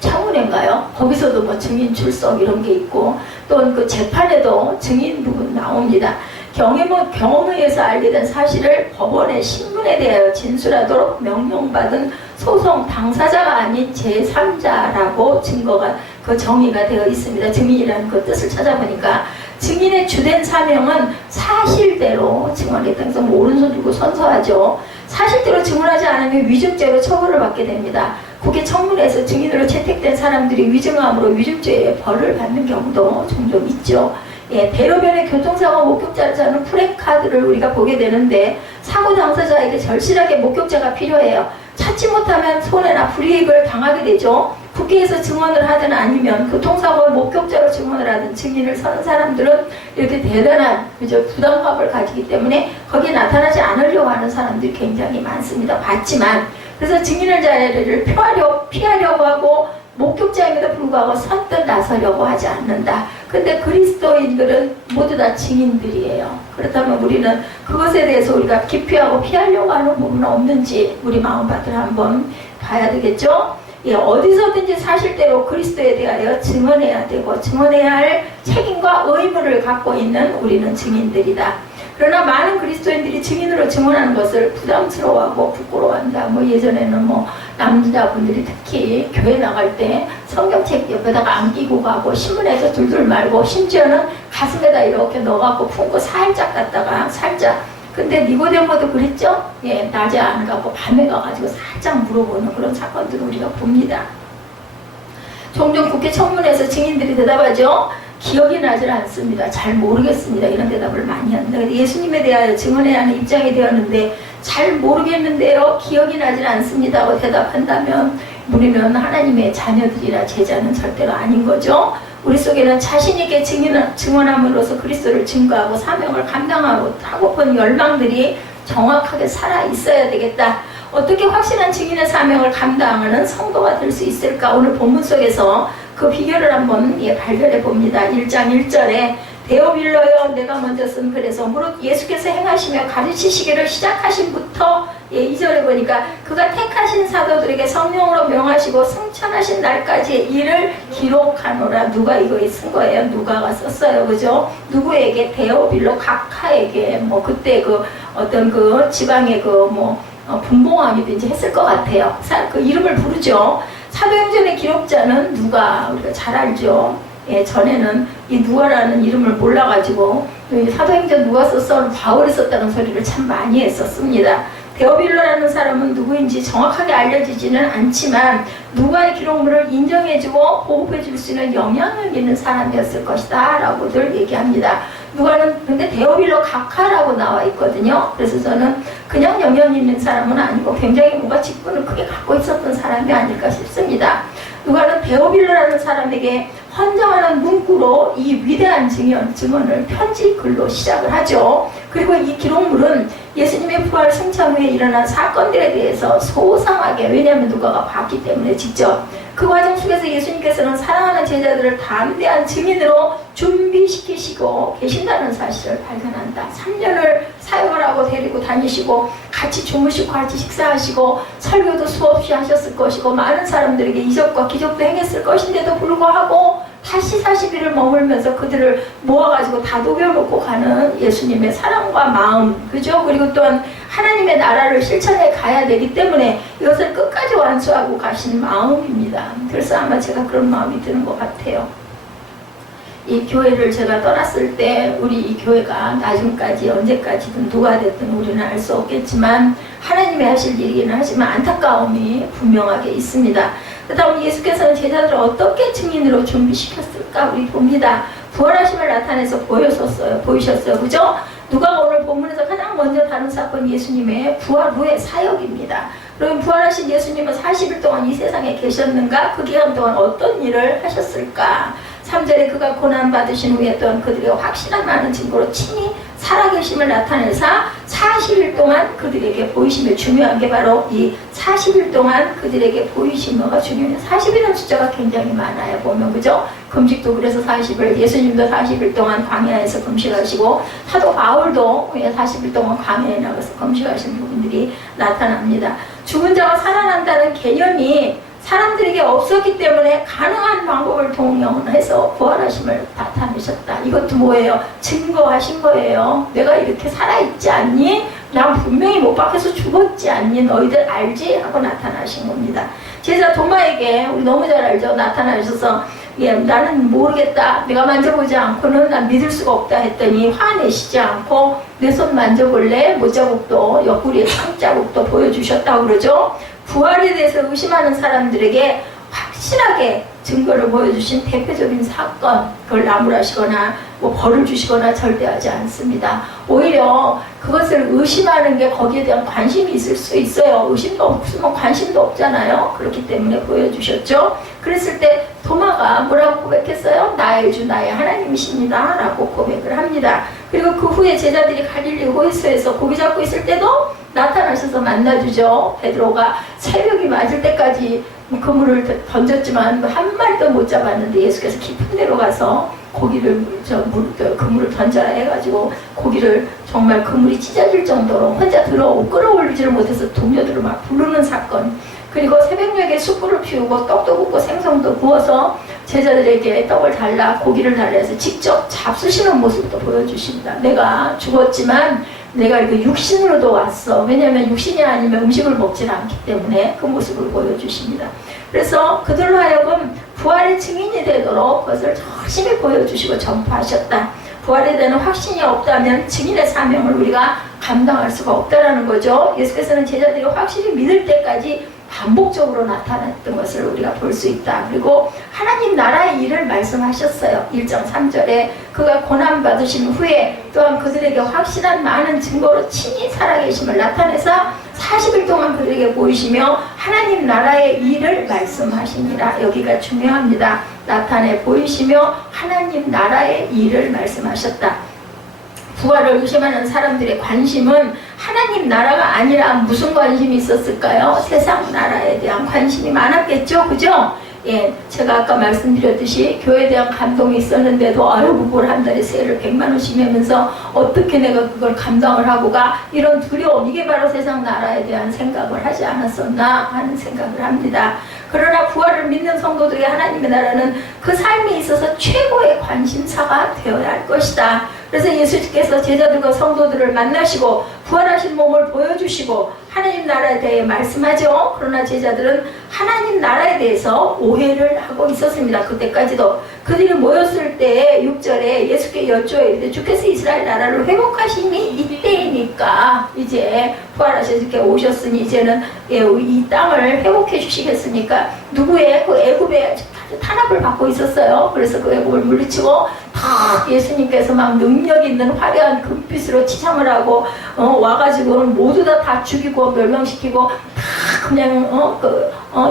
청문회인가요? 거기서도 뭐 증인 출석 이런 게 있고 또 그 재판에도 증인 부분 나옵니다. 경험에서 알게 된 사실을 법원의 신문에 대하여 진술하도록 명령받은 소송 당사자가 아닌 제3자라고 증거가 그 정의가 되어 있습니다. 증인이라는 그 뜻을 찾아보니까 증인의 주된 사명은 사실대로 증언했다. 그래서 뭐 오른손 들고 선서하죠. 사실대로 증언하지 않으면 위증죄로 처벌을 받게 됩니다. 국회 청문회에서 증인으로 채택된 사람들이 위증함으로 위증죄의 벌을 받는 경우도 종종 있죠. 예, 대로변의 교통사고 목격자를 찾는 플래카드를 우리가 보게 되는데 사고 당사자에게 절실하게 목격자가 필요해요. 찾지 못하면 손해나 불이익을 당하게 되죠. 국회에서 증언을 하든 아니면 교통사고의 목격자로 증언을 하든 증인을 서는 사람들은 이렇게 대단한 부담감을 가지기 때문에 거기에 나타나지 않으려고 하는 사람들이 굉장히 많습니다. 봤지만 그래서 증인의 자리를 피하려고 하고 목격자임에도 불구하고 선뜻 나서려고 하지 않는다. 근데 그리스도인들은 모두 다 증인들이에요. 그렇다면 우리는 그것에 대해서 우리가 기피하고 피하려고 하는 부분은 없는지 우리 마음밭을 한번 봐야 되겠죠? 예, 어디서든지 사실대로 그리스도에 대하여 증언해야 되고 증언해야 할 책임과 의무를 갖고 있는 우리는 증인들이다. 그러나 많은 그리스도인들이 증인으로 증언하는 것을 부담스러워하고 부끄러워한다. 뭐 예전에는 뭐 남자분들이 특히 교회 나갈 때 성경책 옆에다가 안기고 가고 신문에서 둘둘 말고 심지어는 가슴에다 이렇게 넣어갖고 품고 살짝 갔다가 살짝. 근데 니고데모도 그랬죠? 예, 낮에 안 가고 밤에 가가지고 살짝 물어보는 그런 사건들을 우리가 봅니다. 종종 국회 청문회에서 증인들이 대답하죠. 기억이 나질 않습니다. 잘 모르겠습니다. 이런 대답을 많이 합니다. 예수님에 대하여 증언해야 하는 입장이 되었는데 잘 모르겠는데요. 기억이 나질 않습니다. 하고 대답한다면 우리는 하나님의 자녀들이라 제자는 절대로 아닌 거죠. 우리 속에는 자신있게 증언함으로써 그리스도를 증거하고 사명을 감당하고픈 열망들이 정확하게 살아 있어야 되겠다. 어떻게 확실한 증인의 사명을 감당하는 성도가 될 수 있을까? 오늘 본문 속에서 그 비결을 한번 발견해 봅니다. 1장 1절에 데오빌러여 내가 먼저 쓴 글에서 무릇 예수께서 행하시며 가르치시기를 시작하신부터 2절에 보니까 그가 택하신 사도들에게 성령으로 명하시고 승천하신 날까지의 일을 기록하노라. 누가 이거 쓴 거예요? 누가가 썼어요. 그죠? 누구에게? 데오빌러 각하에게 뭐 그때 그 어떤 그 지방의 그 뭐 분봉왕이든지 했을 것 같아요. 그 이름을 부르죠. 사도행전의 기록자는 누가? 우리가 잘 알죠. 예, 전에는 이 누가라는 이름을 몰라가지고 사도행전 누가 썼어? 바울이 썼다는 소리를 참 많이 했었습니다. 데오빌로라는 사람은 누구인지 정확하게 알려지지는 않지만 누가의 기록물을 인정해주고 보호해줄 수 있는 영향력 있는 사람이었을 것이다 라고들 얘기합니다. 누가는 근데 데오빌로 각하라고 나와 있거든요. 그래서 저는 그냥 영향 있는 사람은 아니고 굉장히 뭔가 직분을 크게 갖고 있었던 사람이 아닐까 싶습니다. 누가는 데오빌로라는 사람에게 헌정하는 문구로 이 위대한 증언을 편지 글로 시작을 하죠. 그리고 이 기록물은 예수님의 부활 승천 후에 일어난 사건들에 대해서 소상하게, 왜냐하면 누가가 봤기 때문에 직접 그 과정 속에서 예수님께서는 사랑하는 제자들을 담대한 증인으로 준비시키시고 계신다는 사실을 발견한다. 3년을 사역을 하고 데리고 다니시고 같이 주무시고 같이 식사하시고 설교도 수없이 하셨을 것이고 많은 사람들에게 이적과 기적도 행했을 것인데도 불구하고 다시 40일을 머물면서 그들을 모아가지고 다독여 놓고 가는 예수님의 사랑과 마음, 그죠? 그리고 또한 하나님의 나라를 실천해 가야 되기 때문에 이것을 끝까지 완수하고 가신 마음입니다. 그래서 아마 제가 그런 마음이 드는 것 같아요. 이 교회를 제가 떠났을 때 우리 이 교회가 나중까지 언제까지든 누가 됐든 우리는 알 수 없겠지만 하나님이 하실 일이기는 하지만 안타까움이 분명하게 있습니다. 그 다음 예수께서는 제자들을 어떻게 증인으로 준비시켰을까 우리 봅니다. 부활하심을 나타내서 보이셨어요. 그죠? 누가 오늘 본문에서 가장 먼저 다룬 사건이 예수님의 부활 후의 사역입니다. 그럼 부활하신 예수님은 40일 동안 이 세상에 계셨는가? 그 기간 동안 어떤 일을 하셨을까? 3절에 그가 고난받으신 후에 또한 그들의 확실한 많은 증거로 친히 살아계심을 나타내사 40일 동안 그들에게 보이심이 중요한 게 바로 이 40일 동안 그들에게 보이심어가 중요해요. 40일은 숫자가 굉장히 많아요. 보면 그죠? 금식도 그래서 40일, 예수님도 40일 동안 광야에서 금식하시고 사도 바울도 40일 동안 광야에 나가서 금식하신 부분들이 나타납니다. 죽은 자가 살아난다는 개념이 사람들에게 없었기 때문에 가능한 방법을 동원해서 부활하심을 나타내셨다. 이것도 뭐예요? 증거하신 거예요. 내가 이렇게 살아있지 않니? 난 분명히 못 박혀서 죽었지 않니? 너희들 알지? 하고 나타나신 겁니다. 제자 도마에게 우리 너무 잘 알죠? 나타나셔서 나는 모르겠다. 내가 만져보지 않고는 난 믿을 수가 없다 했더니 화내시지 않고 내 손 만져볼래? 못자국도 옆구리에 상자국도 보여주셨다고 그러죠? 부활에 대해서 의심하는 사람들에게 확실하게 증거를 보여주신 대표적인 사건, 그걸 나무라시거나 벌을 주시거나 절대 하지 않습니다. 오히려 그것을 의심하는 게 거기에 대한 관심이 있을 수 있어요. 의심도 없으면 관심도 없잖아요. 그렇기 때문에 보여주셨죠. 그랬을 때 도마가 뭐라고 고백했어요? 나의 주 나의 하나님이십니다 라고 고백을 합니다. 그리고 그 후에 제자들이 갈릴리 호수에서 고기 잡고 있을 때도 나타나셔서 만나주죠. 베드로가 새벽이 맞을 때까지 그물을 던졌지만 한 마리도 못 잡았는데 예수께서 깊은 데로 가서 고기를 그물을 던져라 해가지고 고기를 정말 그물이 찢어질 정도로 혼자 끌어올리지를 못해서 동료들을 막 부르는 사건. 그리고 새벽녘에 숯불을 피우고 떡도 굽고 생선도 구워서 제자들에게 떡을 달라 고기를 달라 해서 직접 잡수시는 모습도 보여주십니다. 내가 죽었지만 내가 이렇게 육신으로도 왔어. 왜냐하면 육신이 아니면 음식을 먹지 않기 때문에 그 모습을 보여주십니다. 그래서 그들로 하여금 부활의 증인이 되도록 그것을 열심히 보여주시고 전파하셨다. 부활에 대한 확신이 없다면 증인의 사명을 우리가 감당할 수가 없다라는 거죠. 예수께서는 제자들이 확실히 믿을 때까지 반복적으로 나타났던 것을 우리가 볼 수 있다. 그리고 하나님 나라의 일을 말씀하셨어요. 1장 3절에 그가 고난받으신 후에 또한 그들에게 확실한 많은 증거로 친히 살아계심을 나타내서 40일 동안 그들에게 보이시며 하나님 나라의 일을 말씀하시니라. 여기가 중요합니다. 나타내 보이시며 하나님 나라의 일을 말씀하셨다. 부활을 의심하는 사람들의 관심은 하나님 나라가 아니라 무슨 관심이 있었을까요? 세상 나라에 대한 관심이 많았겠죠, 그죠? 예, 제가 아까 말씀드렸듯이 교회에 대한 감동이 있었는데도 아유 뭘 한 달에 세를 100만 원씩 내면서 어떻게 내가 그걸 감당을 하고 가, 이런 두려움, 이게 바로 세상 나라에 대한 생각을 하지 않았었나 하는 생각을 합니다. 그러나 부활을 믿는 성도들의 하나님의 나라는 그 삶에 있어서 최고의 관심사가 되어야 할 것이다. 그래서 예수께서 제자들과 성도들을 만나시고 부활하신 몸을 보여주시고 하나님 나라에 대해 말씀하죠. 그러나 제자들은 하나님 나라에 대해서 오해를 하고 있었습니다. 그때까지도. 그들이 모였을 때 6절에 예수께 여쭈어 주께서 이스라엘 나라를 회복하심이 이때이니까 이제 부활하셔서 이렇게 오셨으니 이제는 이 땅을 회복해 주시겠습니까? 누구의 그 애굽의 탄압을 받고 있었어요. 그래서 그 애국을 물리치고 다 예수님께서 막 능력 있는 화려한 금빛으로 치장을 하고 와가지고 모두 다 죽이고 멸망시키고 다 그냥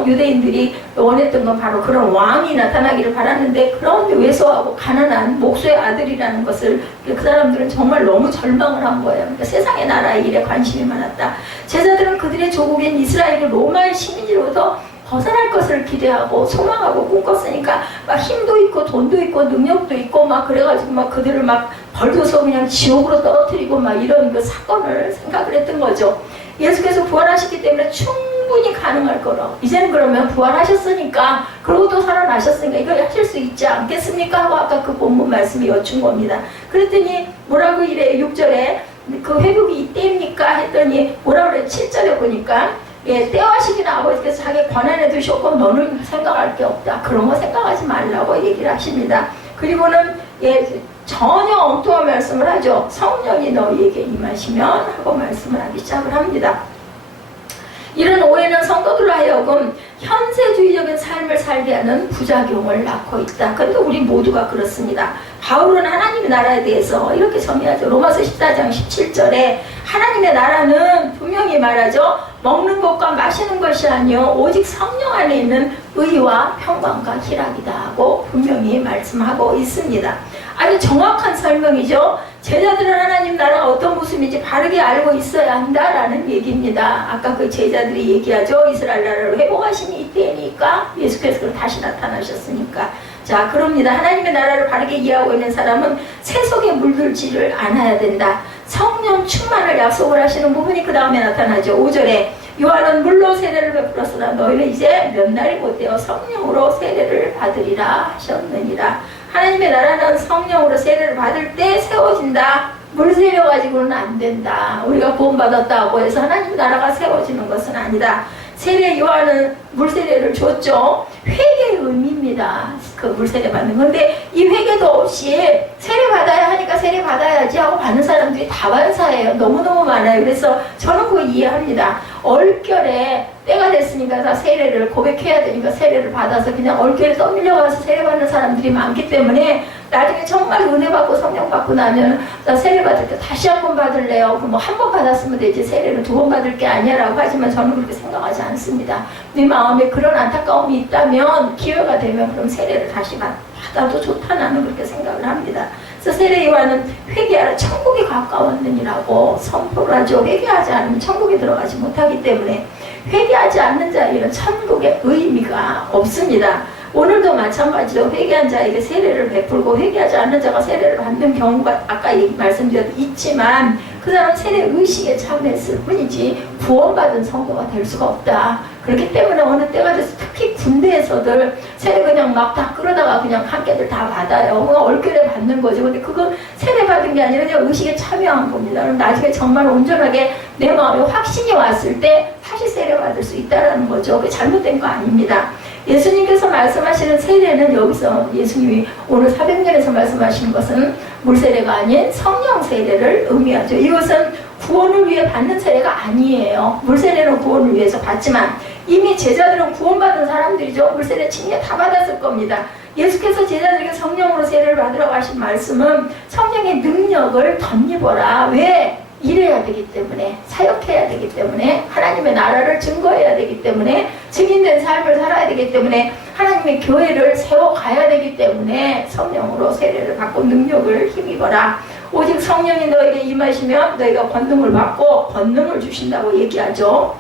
유대인들이 원했던 건 바로 그런 왕이 나타나기를 바랐는데, 그런 왜소하고 가난한 목수의 아들이라는 것을 그 사람들은 정말 너무 절망을 한 거예요. 그러니까 세상의 나라의 일에 관심이 많았다. 제자들은 그들의 조국인 이스라엘이 로마의 식민지로부터 벗어날 것을 기대하고 소망하고 꿈꿨으니까 막 힘도 있고 돈도 있고 능력도 있고 막 그래가지고 막 그들을 막 벌줘서 그냥 지옥으로 떨어뜨리고 막 이런 그 사건을 생각을 했던 거죠. 예수께서 부활하셨기 때문에 충분히 가능할 거라고. 이제는 그러면 부활하셨으니까, 그리고 또 살아나셨으니까 이걸 하실 수 있지 않겠습니까? 하고 아까 그 본문 말씀이 여쭌 겁니다. 그랬더니 뭐라고 이래? 6절에 그 회복이 이때입니까? 했더니 뭐라고 그래? 7절에 보니까 때와 시기는 아버지께서 자기 권한에 두셨고 너는 생각할 게 없다. 그런 거 생각하지 말라고 얘기를 하십니다. 그리고는 전혀 엉뚱한 말씀을 하죠. 성령이 너희에게 임하시면 하고 말씀을 하기 시작을 합니다. 이런 오해는 성도들로 하여금 현세주의적인 삶을 살게 하는 부작용을 낳고 있다. 그런데 우리 모두가 그렇습니다. 바울은 하나님의 나라에 대해서 이렇게 정의하죠. 로마서 14장 17절에 하나님의 나라는 분명히 말하죠. 먹는 것과 마시는 것이 아니요 오직 성령 안에 있는 의와 평강과 희락이다 하고 분명히 말씀하고 있습니다. 아주 정확한 설명이죠. 제자들은 하나님 나라가 어떤 모습인지 바르게 알고 있어야 한다라는 얘기입니다. 아까 그 제자들이 얘기하죠. 이스라엘 나라를 회복하시니 이때니까 예수께서 다시 나타나셨으니까. 자, 그럽니다. 하나님의 나라를 바르게 이해하고 있는 사람은 세속에 물들지를 않아야 된다. 성령 충만을 약속을 하시는 부분이 그 다음에 나타나죠. 5절에 요한은 물로 세례를 베풀었으나 너희는 이제 몇 날이 못되어 성령으로 세례를 받으리라 하셨느니라. 하나님의 나라는 성령으로 세례를 받을 때 세워진다. 물 세례 가지고는 안 된다. 우리가 구원받았다고 해서 하나님 나라가 세워지는 것은 아니다. 세례 요한은 물 세례를 줬죠. 회개의 의미입니다. 그 물 세례 받는 건데 이 회개도 없이 세례 받아야 하니까 세례 받아야지 하고 받는 사람들이 다반사예요. 너무너무 많아요. 그래서 저는 그거 이해합니다. 얼결에 때가 됐으니까 다 세례를 고백해야 되니까 세례를 받아서 그냥 얼결에 떠밀려가서 세례 받는 사람들이 많기 때문에 나중에 정말 은혜 받고 성령 받고 나면 나 세례 받을 때 다시 한 번 받을래요. 그럼 뭐 한 번 받았으면 되지 세례를 두 번 받을 게 아니라고 하지만 저는 그렇게 생각하지 않습니다. 네 마음에 그런 안타까움이 있다면 기회가 되면 그럼 세례를 다시 받아도 좋다. 나는 그렇게 생각을 합니다. 그래서 세례 요한은 회개하라 천국이 가까웠느니라고 선포를 하죠. 회개하지 않으면 천국에 들어가지 못하기 때문에 회개하지 않는 자에게는 천국의 의미가 없습니다. 오늘도 마찬가지로 회개한 자에게 세례를 베풀고 회개하지 않는 자가 세례를 받는 경우가 아까 말씀드렸듯이 있지만 그 사람은 세례 의식에 참여했을 뿐이지 구원받은 성도가 될 수가 없다. 그렇기 때문에 어느 때가 돼서 특히 군대에서들 세례 그냥 막 다 끌어다가 그냥 함께들 다 받아요. 얼결에 받는 거죠. 근데 그건 세례 받은 게 아니라 그냥 의식에 참여한 겁니다. 그럼 나중에 정말 온전하게 내 마음에 확신이 왔을 때 다시 세례 받을 수 있다는 거죠. 그게 잘못된 거 아닙니다. 예수님께서 말씀하시는 세례는 여기서 예수님이 오늘 400년에서 말씀하시는 것은 물세례가 아닌 성령 세례를 의미하죠. 이것은 구원을 위해 받는 세례가 아니에요. 물세례는 구원을 위해서 받지만 이미 제자들은 구원받은 사람들이죠. 물세례 칭례 다 받았을 겁니다. 예수께서 제자들에게 성령으로 세례를 받으라고 하신 말씀은 성령의 능력을 덧입어라. 왜? 일해야 되기 때문에, 사역해야 되기 때문에, 하나님의 나라를 증거해야 되기 때문에, 증인된 삶을 살아야 되기 때문에, 하나님의 교회를 세워가야 되기 때문에 성령으로 세례를 받고 능력을 힘입어라. 오직 성령이 너에게 임하시면 너희가 권능을 받고 권능을 주신다고 얘기하죠.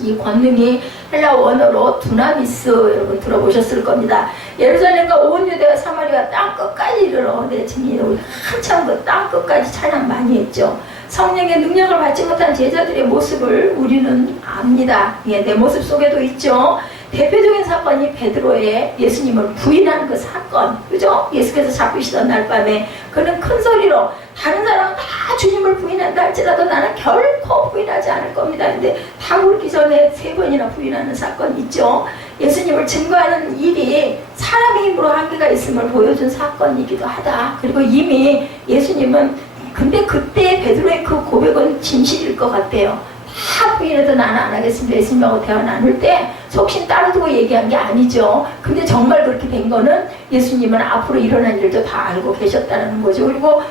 이 권능이 헬라 원어로 두나미스, 여러분 들어보셨을 겁니다. 예루살렘과 온 유대와 사마리아 땅 끝까지 이르러 내 증인으로 한참 그 땅 끝까지 찬양 많이 했죠. 성령의 능력을 받지 못한 제자들의 모습을 우리는 압니다. 예, 내 모습 속에도 있죠. 대표적인 사건이 베드로의 예수님을 부인한 그 사건, 그죠? 예수께서 잡히시던 날 밤에 그는 큰 소리로 다른 사람은 다 주님을 부인한다 할지라도 나는 결코 부인하지 않을 겁니다. 근데 다 묻기 전에 3번이나 부인하는 사건 있죠. 예수님을 증거하는 일이 사람의 힘으로 한계가 있음을 보여준 사건이기도 하다. 그리고 이미 예수님은 근데 그때 베드로의 그 고백은 진실일 것 같아요. 다 부인해도 나는 안 하겠습니다. 예수님하고 대화 나눌 때 속신 따르고 얘기한 게 아니죠. 근데 정말 그렇게 된 거는 예수님은 앞으로 일어날 일도 다 알고 계셨다는 거죠. 그리고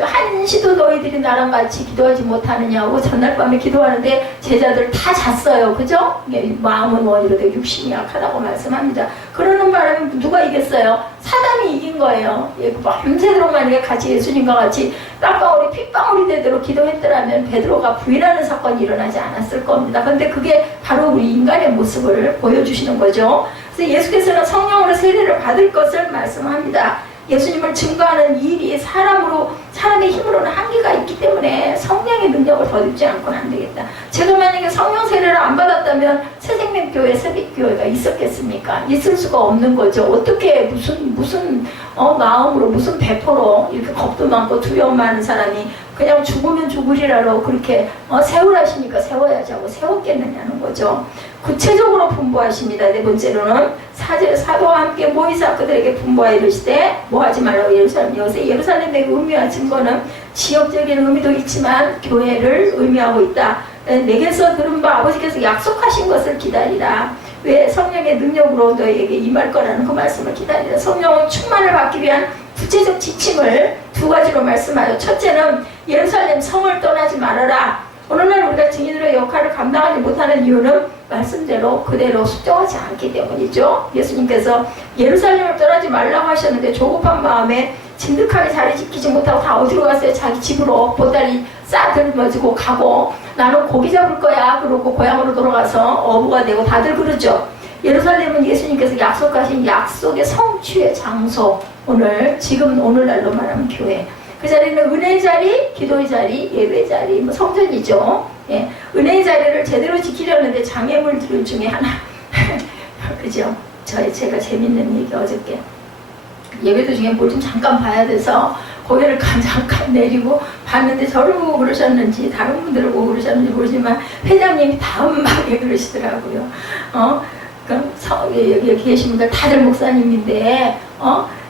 한시도 너희들이 나랑 같이 기도하지 못하느냐고 전날 밤에 기도하는데 제자들 다 잤어요. 그죠? 마음은 원이로도 육신이 약하다고 말씀합니다. 그러는 바람에 누가 이겼어요? 사단이 이긴 거예요. 밤새도록 만약에 같이 예수님과 같이 땀방울이 핏방울이 되도록 기도했더라면 베드로가 부인하는 사건이 일어나지 않았을 겁니다. 근데 그게 바로 우리 인간의 모습을 보여주시는 거죠. 그래서 예수께서는 성령으로 세례를 받을 것을 말씀합니다. 예수님을 증거하는 일이 사람의 힘으로는 한계가 있기 때문에 성령의 능력을 더 입지 않고는 안 되겠다. 제가 만약에 성령 세례를 안 받았다면 새생명교회, 새빛교회가 있었겠습니까? 있을 수가 없는 거죠. 어떻게 무슨 마음으로 무슨 배포로 이렇게 겁도 많고 두려움 많은 사람이 그냥 죽으면 죽으리라로 그렇게 세우라시니까 세워야지 하고 세웠겠느냐는 거죠. 구체적으로 분부하십니다. 네 번째로는 사도와 함께 모이사 그들에게 분부하여 이르시되 뭐하지 말라고 여기서 예루살렘의 의미와 증거는 지역적인 의미도 있지만 교회를 의미하고 있다. 내게서 들은 바 아버지께서 약속하신 것을 기다리라. 왜? 성령의 능력으로 너에게 임할 거라는 그 말씀을 기다리라. 성령은 충만을 받기 위한 구체적 지침을 두 가지로 말씀하여, 첫째는 예루살렘 성을 떠나지 말아라. 오늘날 우리가 증인으로의 역할을 감당하지 못하는 이유는 말씀대로 그대로 순종하지 않기 때문이죠. 예수님께서 예루살렘을 떠나지 말라고 하셨는데 조급한 마음에 진득하게 자리 지키지 못하고 다 어디로 갔어요? 자기 집으로 보따리 싸들머지고 가고 나는 고기 잡을 거야 그러고 고향으로 돌아가서 어부가 되고 다들 그러죠. 예루살렘은 예수님께서 약속하신 약속의 성취의 장소, 오늘날로 말하면 교회. 그 자리는 은혜의 자리, 기도의 자리, 예배의 자리, 성전이죠. 예. 은혜의 자리를 제대로 지키려는데 장애물들 중에 하나. 그죠? 제가 재밌는 얘기 어저께. 예배 중에 뭘 좀 잠깐 봐야 돼서 고개를 잠깐 내리고 봤는데 저를 보고 그러셨는지 다른 분들을 보고 그러셨는지 모르지만 회장님이 다음 막에 그러시더라고요. 여기 계신 분들 다들 목사님인데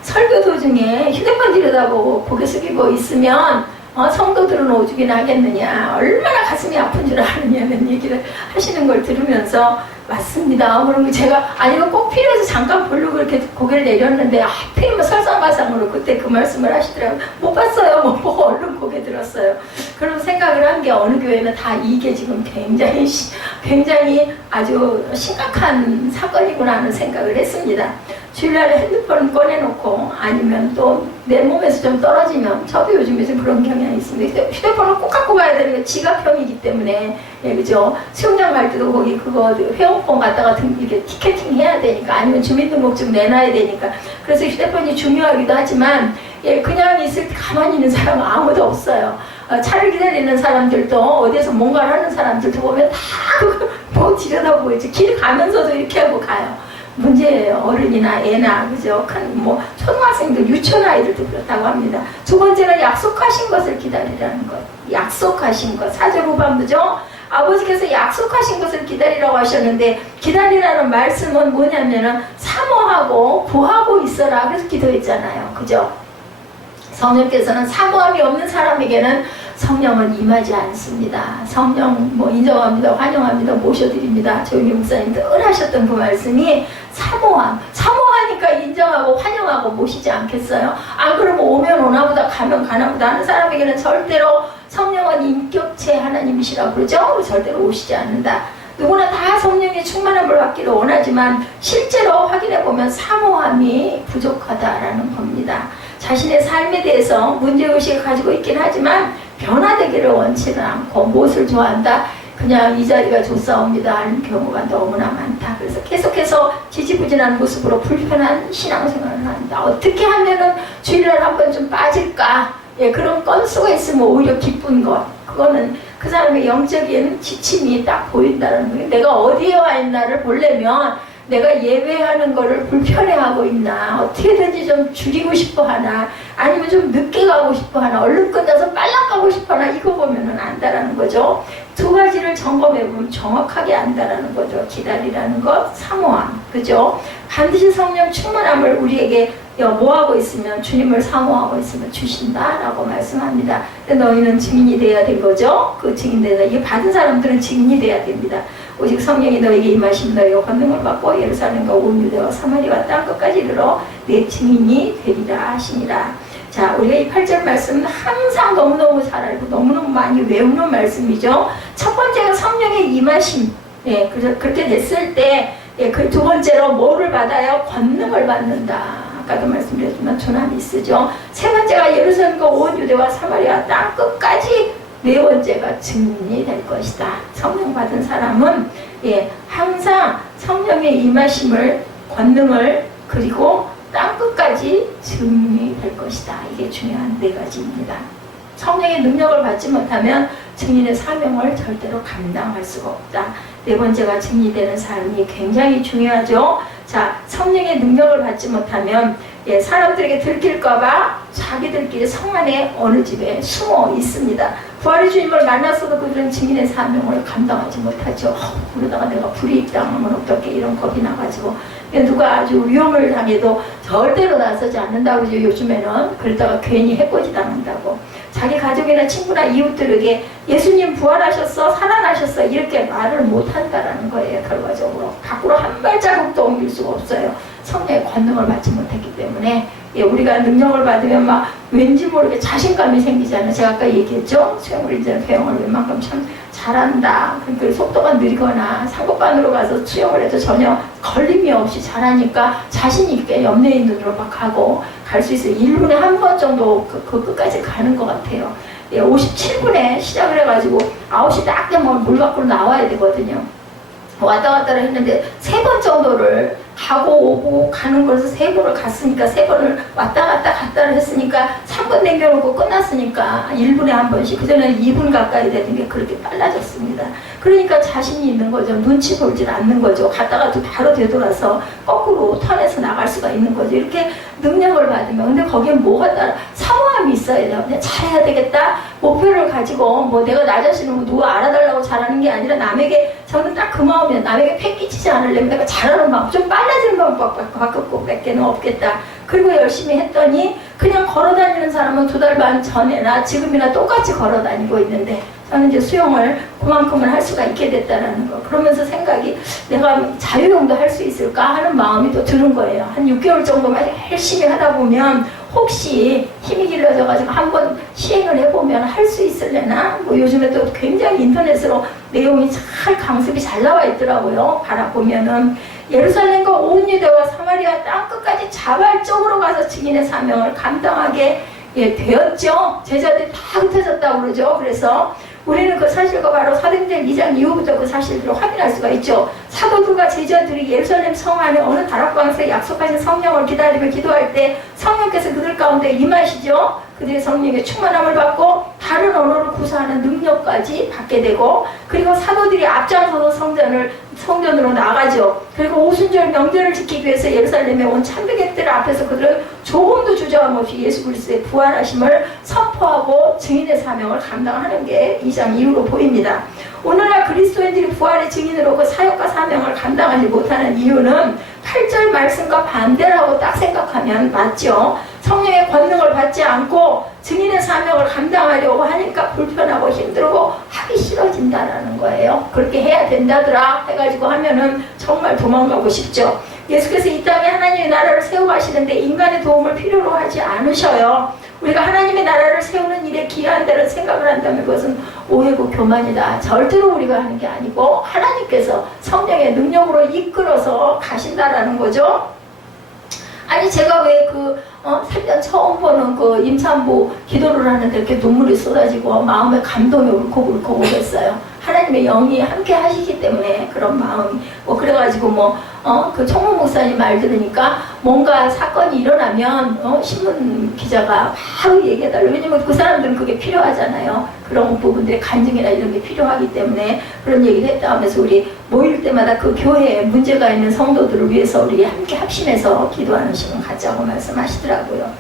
설교 도중에 휴대폰 들여다보고 고개 숙이고 있으면 성도들은 오죽이나 하겠느냐, 얼마나 가슴이 아픈 줄 아느냐는 얘기를 하시는 걸 들으면서 맞습니다. 그러면 제가 이거 꼭 필요해서 잠깐 보려고 이렇게 고개를 내렸는데 하필이면 설상가상으로 그때 그 말씀을 하시더라고요. 못 봤어요. 못 보고 얼른 고개 들었어요. 그런 생각을 한 게 어느 교회는 다 이게 지금 굉장히 아주 심각한 사건이구나 하는 생각을 했습니다. 주일날에 핸드폰 꺼내놓고 아니면 또 내 몸에서 좀 떨어지면, 저도 요즘에 좀 그런 경향이 있습니다. 휴대폰을 꼭 갖고 가야 되는 게 지갑형이기 때문에, 예, 그죠? 수영장 갈 때도 거기 그거 회원권 갖다가 이렇게 티켓팅 해야 되니까, 아니면 주민등록증 내놔야 되니까. 그래서 휴대폰이 중요하기도 하지만, 예, 그냥 있을 때 가만히 있는 사람은 아무도 없어요. 차를 기다리는 사람들도, 어디에서 뭔가를 하는 사람들도 보면 다 뭐 들여다보고 있지. 길 가면서도 이렇게 하고 가요. 문제예요. 어른이나 애나, 그죠? 초등학생들, 유치원 아이들도 그렇다고 합니다. 두 번째는 약속하신 것을 기다리라는 것. 약속하신 것. 4절 후반부죠? 아버지께서 약속하신 것을 기다리라고 하셨는데, 기다리라는 말씀은 뭐냐면은, 사모하고 구하고 있어라. 그래서 기도했잖아요. 그죠? 성령께서는 사모함이 없는 사람에게는 성령은 임하지 않습니다. 성령 인정합니다. 환영합니다. 모셔드립니다. 조용히 목사님 늘 하셨던 그 말씀이 사모하니까 인정하고 환영하고 모시지 않겠어요? 안 그러면 오면 오나보다 가면 가나보다 하는 사람에게는 절대로 성령은 인격체 하나님이시라고 그러죠? 절대로 오시지 않는다. 누구나 다 성령의 충만함을 받기를 원하지만 실제로 확인해보면 사모함이 부족하다라는 겁니다. 자신의 삶에 대해서 문제의식을 가지고 있긴 하지만 변화되기를 원치는 않고 무엇을 좋아한다? 그냥 이 자리가 좋사옵니다 하는 경우가 너무나 많다. 그래서 계속해서 지지부진한 모습으로 불편한 신앙생활을 한다. 어떻게 하면은 주일날 한번 좀 빠질까? 예, 그런 건수가 있으면 오히려 기쁜 것. 그거는 그 사람의 영적인 지침이 딱 보인다는 거예요. 내가 어디에 와 있나를 보려면 내가 예배하는 거를 불편해하고 있나, 어떻게든지 좀 줄이고 싶어 하나, 아니면 좀 늦게 가고 싶어 하나, 얼른 끝나서 빨라 가고 싶어 하나, 이거 보면은 안다라는 거죠. 두 가지를 점검해보면 정확하게 안다라는 거죠. 기다리라는 것, 사모함, 그죠? 반드시 성령 충만함을 우리에게 뭐하고 있으면, 주님을 사모하고 있으면 주신다라고 말씀합니다. 근데 너희는 증인이 돼야 된 거죠. 그 증인되다, 이게 받은 사람들은 증인이 돼야 됩니다. 오직 성령이 너에게 임하시면 너희가 권능을 받고 예루살렘과 온 유대와 사마리아와 땅끝까지 이르러 내 증인이 되리라 하시니라. 자, 우리가 이 8절 말씀은 항상 너무너무 잘 알고 너무너무 많이 외우는 말씀이죠. 첫 번째가 성령의 임하심. 예, 그래서 그렇게 됐을 때, 예, 그 두 번째로 뭐를 받아요? 권능을 받는다. 아까도 말씀드렸지만 조남이 쓰죠. 세 번째가 예루살렘과 온 유대와 사마리아 땅 끝까지, 네 번째가 증인이 될 것이다. 성령 받은 사람은, 예, 항상 성령의 임하심을, 권능을, 그리고 땅 끝까지 증인이 될 것이다. 이게 중요한 네 가지입니다. 성령의 능력을 받지 못하면 증인의 사명을 절대로 감당할 수가 없다. 네 번째가 증인이 되는 삶이 굉장히 중요하죠. 자, 성령의 능력을 받지 못하면, 예, 사람들에게 들킬까봐 자기들끼리 성 안에 어느 집에 숨어 있습니다. 부활의 주님을 만났어도 그들은 증인의 사명을 감당하지 못하죠. 그러다가 내가 불이익당하면 어떻게, 이런 겁이 나가지고 누가 아주 위험을 당해도 절대로 나서지 않는다고 그러죠. 요즘에는. 그러다가 괜히 해코지 당한다고. 자기 가족이나 친구나 이웃들에게 예수님 부활하셨어, 살아나셨어, 이렇게 말을 못한다라는 거예요. 결과적으로 밖으로 한 발자국도 옮길 수가 없어요. 성령의 권능을 받지 못했기 때문에. 예, 우리가 능력을 받으면 막 왠지 모르게 자신감이 생기잖아요. 제가 아까 얘기했죠. 수영을 이제 배영을 웬만큼 참 잘한다. 그러니까 속도가 느리거나 상급반으로 가서 수영을 해도 전혀 걸림이 없이 잘하니까 자신 있게 염려의 눈으로 막 하고 갈 수 있어요. 1분에 한 번 정도 그 끝까지 가는 것 같아요. 예, 57분에 시작을 해가지고 9시 딱 되면 물 밖으로 나와야 되거든요. 왔다 갔다 했는데 3번 정도를 가고 오고 가는 것을 3번을 갔으니까 3번을 왔다 갔다 갔다를 했으니까 3분 남겨놓고 끝났으니까 1분에 한 번씩, 그전에는 2분 가까이 되는 게 그렇게 빨라졌습니다. 그러니까 자신이 있는 거죠. 눈치 보질 않는 거죠. 갔다가 또 바로 되돌아서 거꾸로 턴해서 나갈 수가 있는 거죠. 이렇게 능력을 받으면. 근데 거기에 뭐가 따라 사모함이 있어야 돼요. 내가 잘해야 되겠다. 목표를 가지고 뭐 내가 나 자신을 누가 알아달라고 잘하는 게 아니라 남에게, 저는 딱 그 마음이에요. 남에게 패 끼치지 않으려면 내가 잘하는 마음, 좀 빨라지는 방법밖에 밖에는 없겠다. 그리고 열심히 했더니 그냥 걸어다니는 사람은 2달 반 전에나 지금이나 똑같이 걸어다니고 있는데 저는 이제 수영을 그만큼은 할 수가 있게 됐다라는 거. 그러면서 생각이, 내가 자유형도 할 수 있을까 하는 마음이 또 드는 거예요. 한 6개월 정도만 열심히 하다 보면 혹시 힘이 길러져가지고 한번 시행을 해보면 할 수 있을래나? 뭐 요즘에 또 굉장히 인터넷으로 내용이 잘 강습이 잘 나와 있더라고요. 바라보면은 예루살렘과 온 유대와 사마리아 땅 끝까지 자발적으로 가서 증인의 사명을 감당하게, 예, 되었죠. 제자들이 다 흩어졌다고 그러죠. 그래서 우리는 그 사실과 바로 사도행전 2장 이후부터 그 사실들을 확인할 수가 있죠. 사도들과 제자들이 예루살렘 성 안에 어느 다락방에서 약속하신 성령을 기다리며 기도할 때 성령께서 그들 가운데 임하시죠. 그들의 성령의 충만함을 받고 다른 언어를 구사하는 능력까지 받게 되고, 그리고 사도들이 앞장서서 성전으로 나가죠. 그리고 오순절 명절을 지키기 위해서 예루살렘에 온 참배객들 앞에서 그들은 조금도 주저함 없이 예수 그리스도의 부활하심을 선포하고 증인의 사명을 감당하는 게 2장 이후로 보입니다. 오늘날 그리스도인들이 부활의 증인으로 그 사역과 사명을 감당하지 못하는 이유는 8절 말씀과 반대라고 딱 생각하면 맞죠. 성령의 권능을 받지 않고 증인의 사명을 감당하려고 하니까 불편하고 힘들고 하기 싫어진다라는 거예요. 그렇게 해야 된다더라 해가지고 하면은 정말 도망가고 싶죠. 예수께서 이 땅에 하나님의 나라를 세워가시는데 인간의 도움을 필요로 하지 않으셔요. 우리가 하나님의 나라를 세우는 일에 기여한다는 생각을 한다면 그것은 오해고 교만이다. 절대로 우리가 하는 게 아니고 하나님께서 성령의 능력으로 이끌어서 가신다라는 거죠. 아니 제가 왜 3년 처음 보는 그 임산부 기도를 하는데 이렇게 눈물이 쏟아지고 마음에 감동이 울컥울컥 오겠어요. 하나님의 영이 함께 하시기 때문에 그런 마음이 그래가지고 그 총무 목사님 말 들으니까 뭔가 사건이 일어나면 신문 기자가 바로 얘기해달라고. 왜냐면 그 사람들은 그게 필요하잖아요. 그런 부분들의 간증이나 이런 게 필요하기 때문에 그런 얘기를 했다 하면서 우리 모일 때마다 그 교회에 문제가 있는 성도들을 위해서 우리 함께 합심해서 기도하는 시간 갖자고 말씀하시더라고요.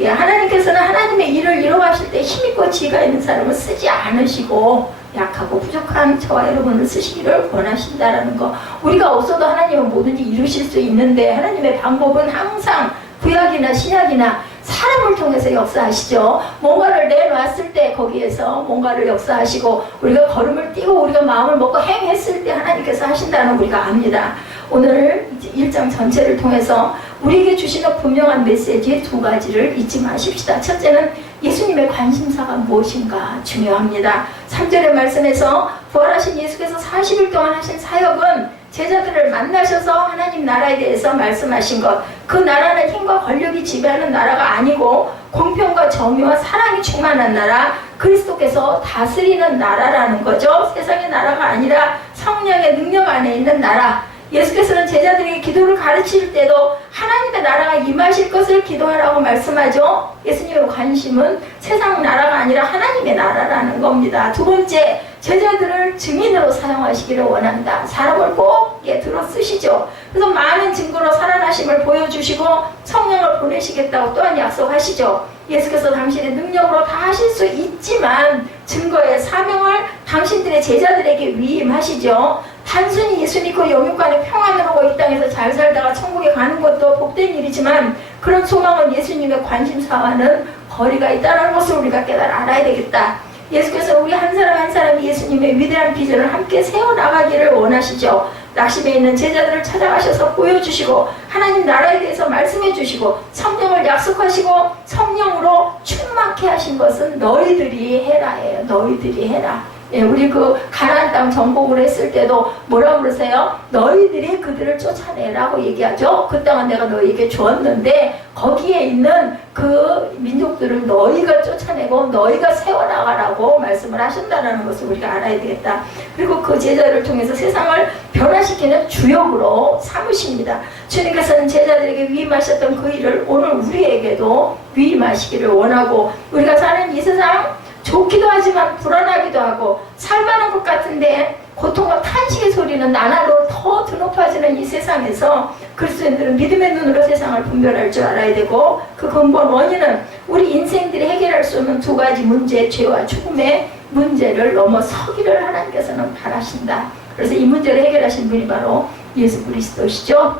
예, 하나님께서는 하나님의 일을 이루어가실 때 힘있고 지혜가 있는 사람을 쓰지 않으시고 약하고 부족한 저와 여러분을 쓰시기를 원하신다라는 거. 우리가 없어도 하나님은 뭐든지 이루실 수 있는데 하나님의 방법은 항상 구약이나 신약이나 사람을 통해서 역사하시죠. 뭔가를 내놨을 때 거기에서 뭔가를 역사하시고 우리가 걸음을 뛰고 우리가 마음을 먹고 행했을 때 하나님께서 하신다는 우리가 압니다. 오늘 1장 전체를 통해서 우리에게 주시는 분명한 메시지 두 가지를 잊지 마십시다. 첫째는 예수님의 관심사가 무엇인가 중요합니다. 3절의 말씀에서 부활하신 예수께서 40일 동안 하신 사역은 제자들을 만나셔서 하나님 나라에 대해서 말씀하신 것, 그 나라는 힘과 권력이 지배하는 나라가 아니고 공평과 정의와 사랑이 충만한 나라, 그리스도께서 다스리는 나라라는 거죠. 세상의 나라가 아니라 성령의 능력 안에 있는 나라. 예수께서는 제자들에게 기도를 가르칠 때도 하나님의 나라가 임하실 것을 기도하라고 말씀하죠. 예수님의 관심은 세상 나라가 아니라 하나님의 나라라는 겁니다. 두 번째, 제자들을 증인으로 사용하시기를 원한다. 사람을 꼭 들어 쓰시죠. 그래서 많은 증거로 살아나심을 보여주시고 성령을 보내시겠다고 또한 약속하시죠. 예수께서 당신의 능력으로 다 하실 수 있지만 증거의 사명을 당신들의 제자들에게 위임하시죠. 단순히 예수 믿고 영육간의 평안으로 이 땅에서 잘 살다가 천국에 가는 것도 복된 일이지만 그런 소망은 예수님의 관심사와는 거리가 있다는 것을 우리가 알아야 되겠다. 예수께서 우리 한 사람 한 사람이 예수님의 위대한 비전을 함께 세워나가기를 원하시죠. 낙심해 있는 제자들을 찾아가셔서 보여주시고 하나님 나라에 대해서 말씀해 주시고 성령을 약속하시고 성령으로 충만케 하신 것은 너희들이 해라예요. 너희들이 해라. 예, 우리 그 가나안 땅 정복을 했을 때도 뭐라고 그러세요? 너희들이 그들을 쫓아내라고 얘기하죠. 그 땅은 내가 너희에게 주었는데 거기에 있는 그 민족들을 너희가 쫓아내고 너희가 세워나가라고 말씀을 하신다는 것을 우리가 알아야 되겠다. 그리고 그 제자를 통해서 세상을 변화시키는 주역으로 삼으십니다. 주님께서는 제자들에게 위임하셨던 그 일을 오늘 우리에게도 위임하시기를 원하고 우리가 사는 이 세상 좋기도 하지만 불안하기도 하고 살만한 것 같은데 고통과 탄식의 소리는 나날로 더 드높아지는 이 세상에서 그리스도인들은 믿음의 눈으로 세상을 분별할 줄 알아야 되고 그 근본 원인은 우리 인생들이 해결할 수 없는 두 가지 문제, 죄와 죽음의 문제를 넘어서기를 하나님께서는 바라신다. 그래서 이 문제를 해결하신 분이 바로 예수 그리스도시죠.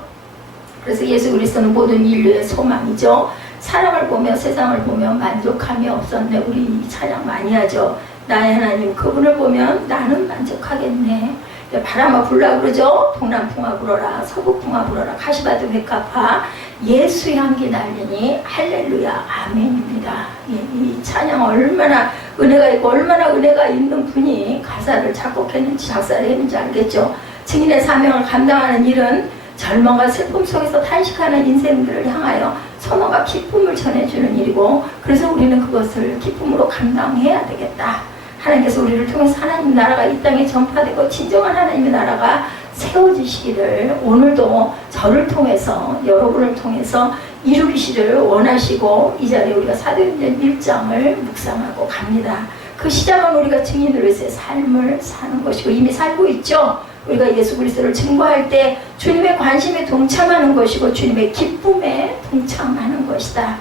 그래서 예수 그리스도는 모든 인류의 소망이죠. 사람을 보며 세상을 보며 만족함이 없었네. 우리 찬양 많이 하죠. 나의 하나님 그분을 보면 나는 만족하겠네. 바람아 불라 그러죠. 동남풍아 불어라 서북풍아 불어라 가시밭은 백합화 예수 향기 날리니 할렐루야 아멘입니다. 이 찬양 얼마나 은혜가 있고 얼마나 은혜가 있는 분이 가사를 작곡했는지 작사를 했는지 알겠죠. 증인의 사명을 감당하는 일은 절망과 슬픔 속에서 탄식하는 인생들을 향하여 소망과 기쁨을 전해주는 일이고 그래서 우리는 그것을 기쁨으로 감당해야 되겠다. 하나님께서 우리를 통해서 하나님 나라가 이 땅에 전파되고 진정한 하나님의 나라가 세워지시기를 오늘도 저를 통해서 여러분을 통해서 이루기시를 원하시고 이 자리에 우리가 사도행전 1장을 묵상하고 갑니다. 그 시작은 우리가 증인으로서의 삶을 사는 것이고 이미 살고 있죠. 우리가 예수 그리스도를 증거할 때 주님의 관심에 동참하는 것이고 주님의 기쁨에 동참하는 것이다.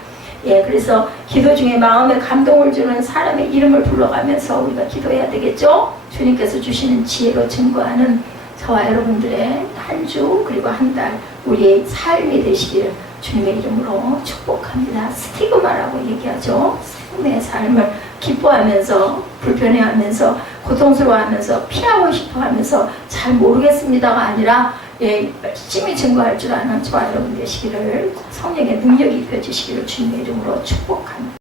예, 그래서 기도 중에 마음에 감동을 주는 사람의 이름을 불러가면서 우리가 기도해야 되겠죠. 주님께서 주시는 지혜로 증거하는 저와 여러분들의 한 주 그리고 한 달 우리의 삶이 되시기를 주님의 이름으로 축복합니다. 스티그마라고 얘기하죠. 삶의 삶을 기뻐하면서 불편해하면서 고통스러워하면서 피하고 싶어하면서 잘 모르겠습니다가 아니라 열심히 증거할 줄 아는 저와 여러분 되시기를 성령의 능력이 입혀지시기를 주님의 이름으로 축복합니다.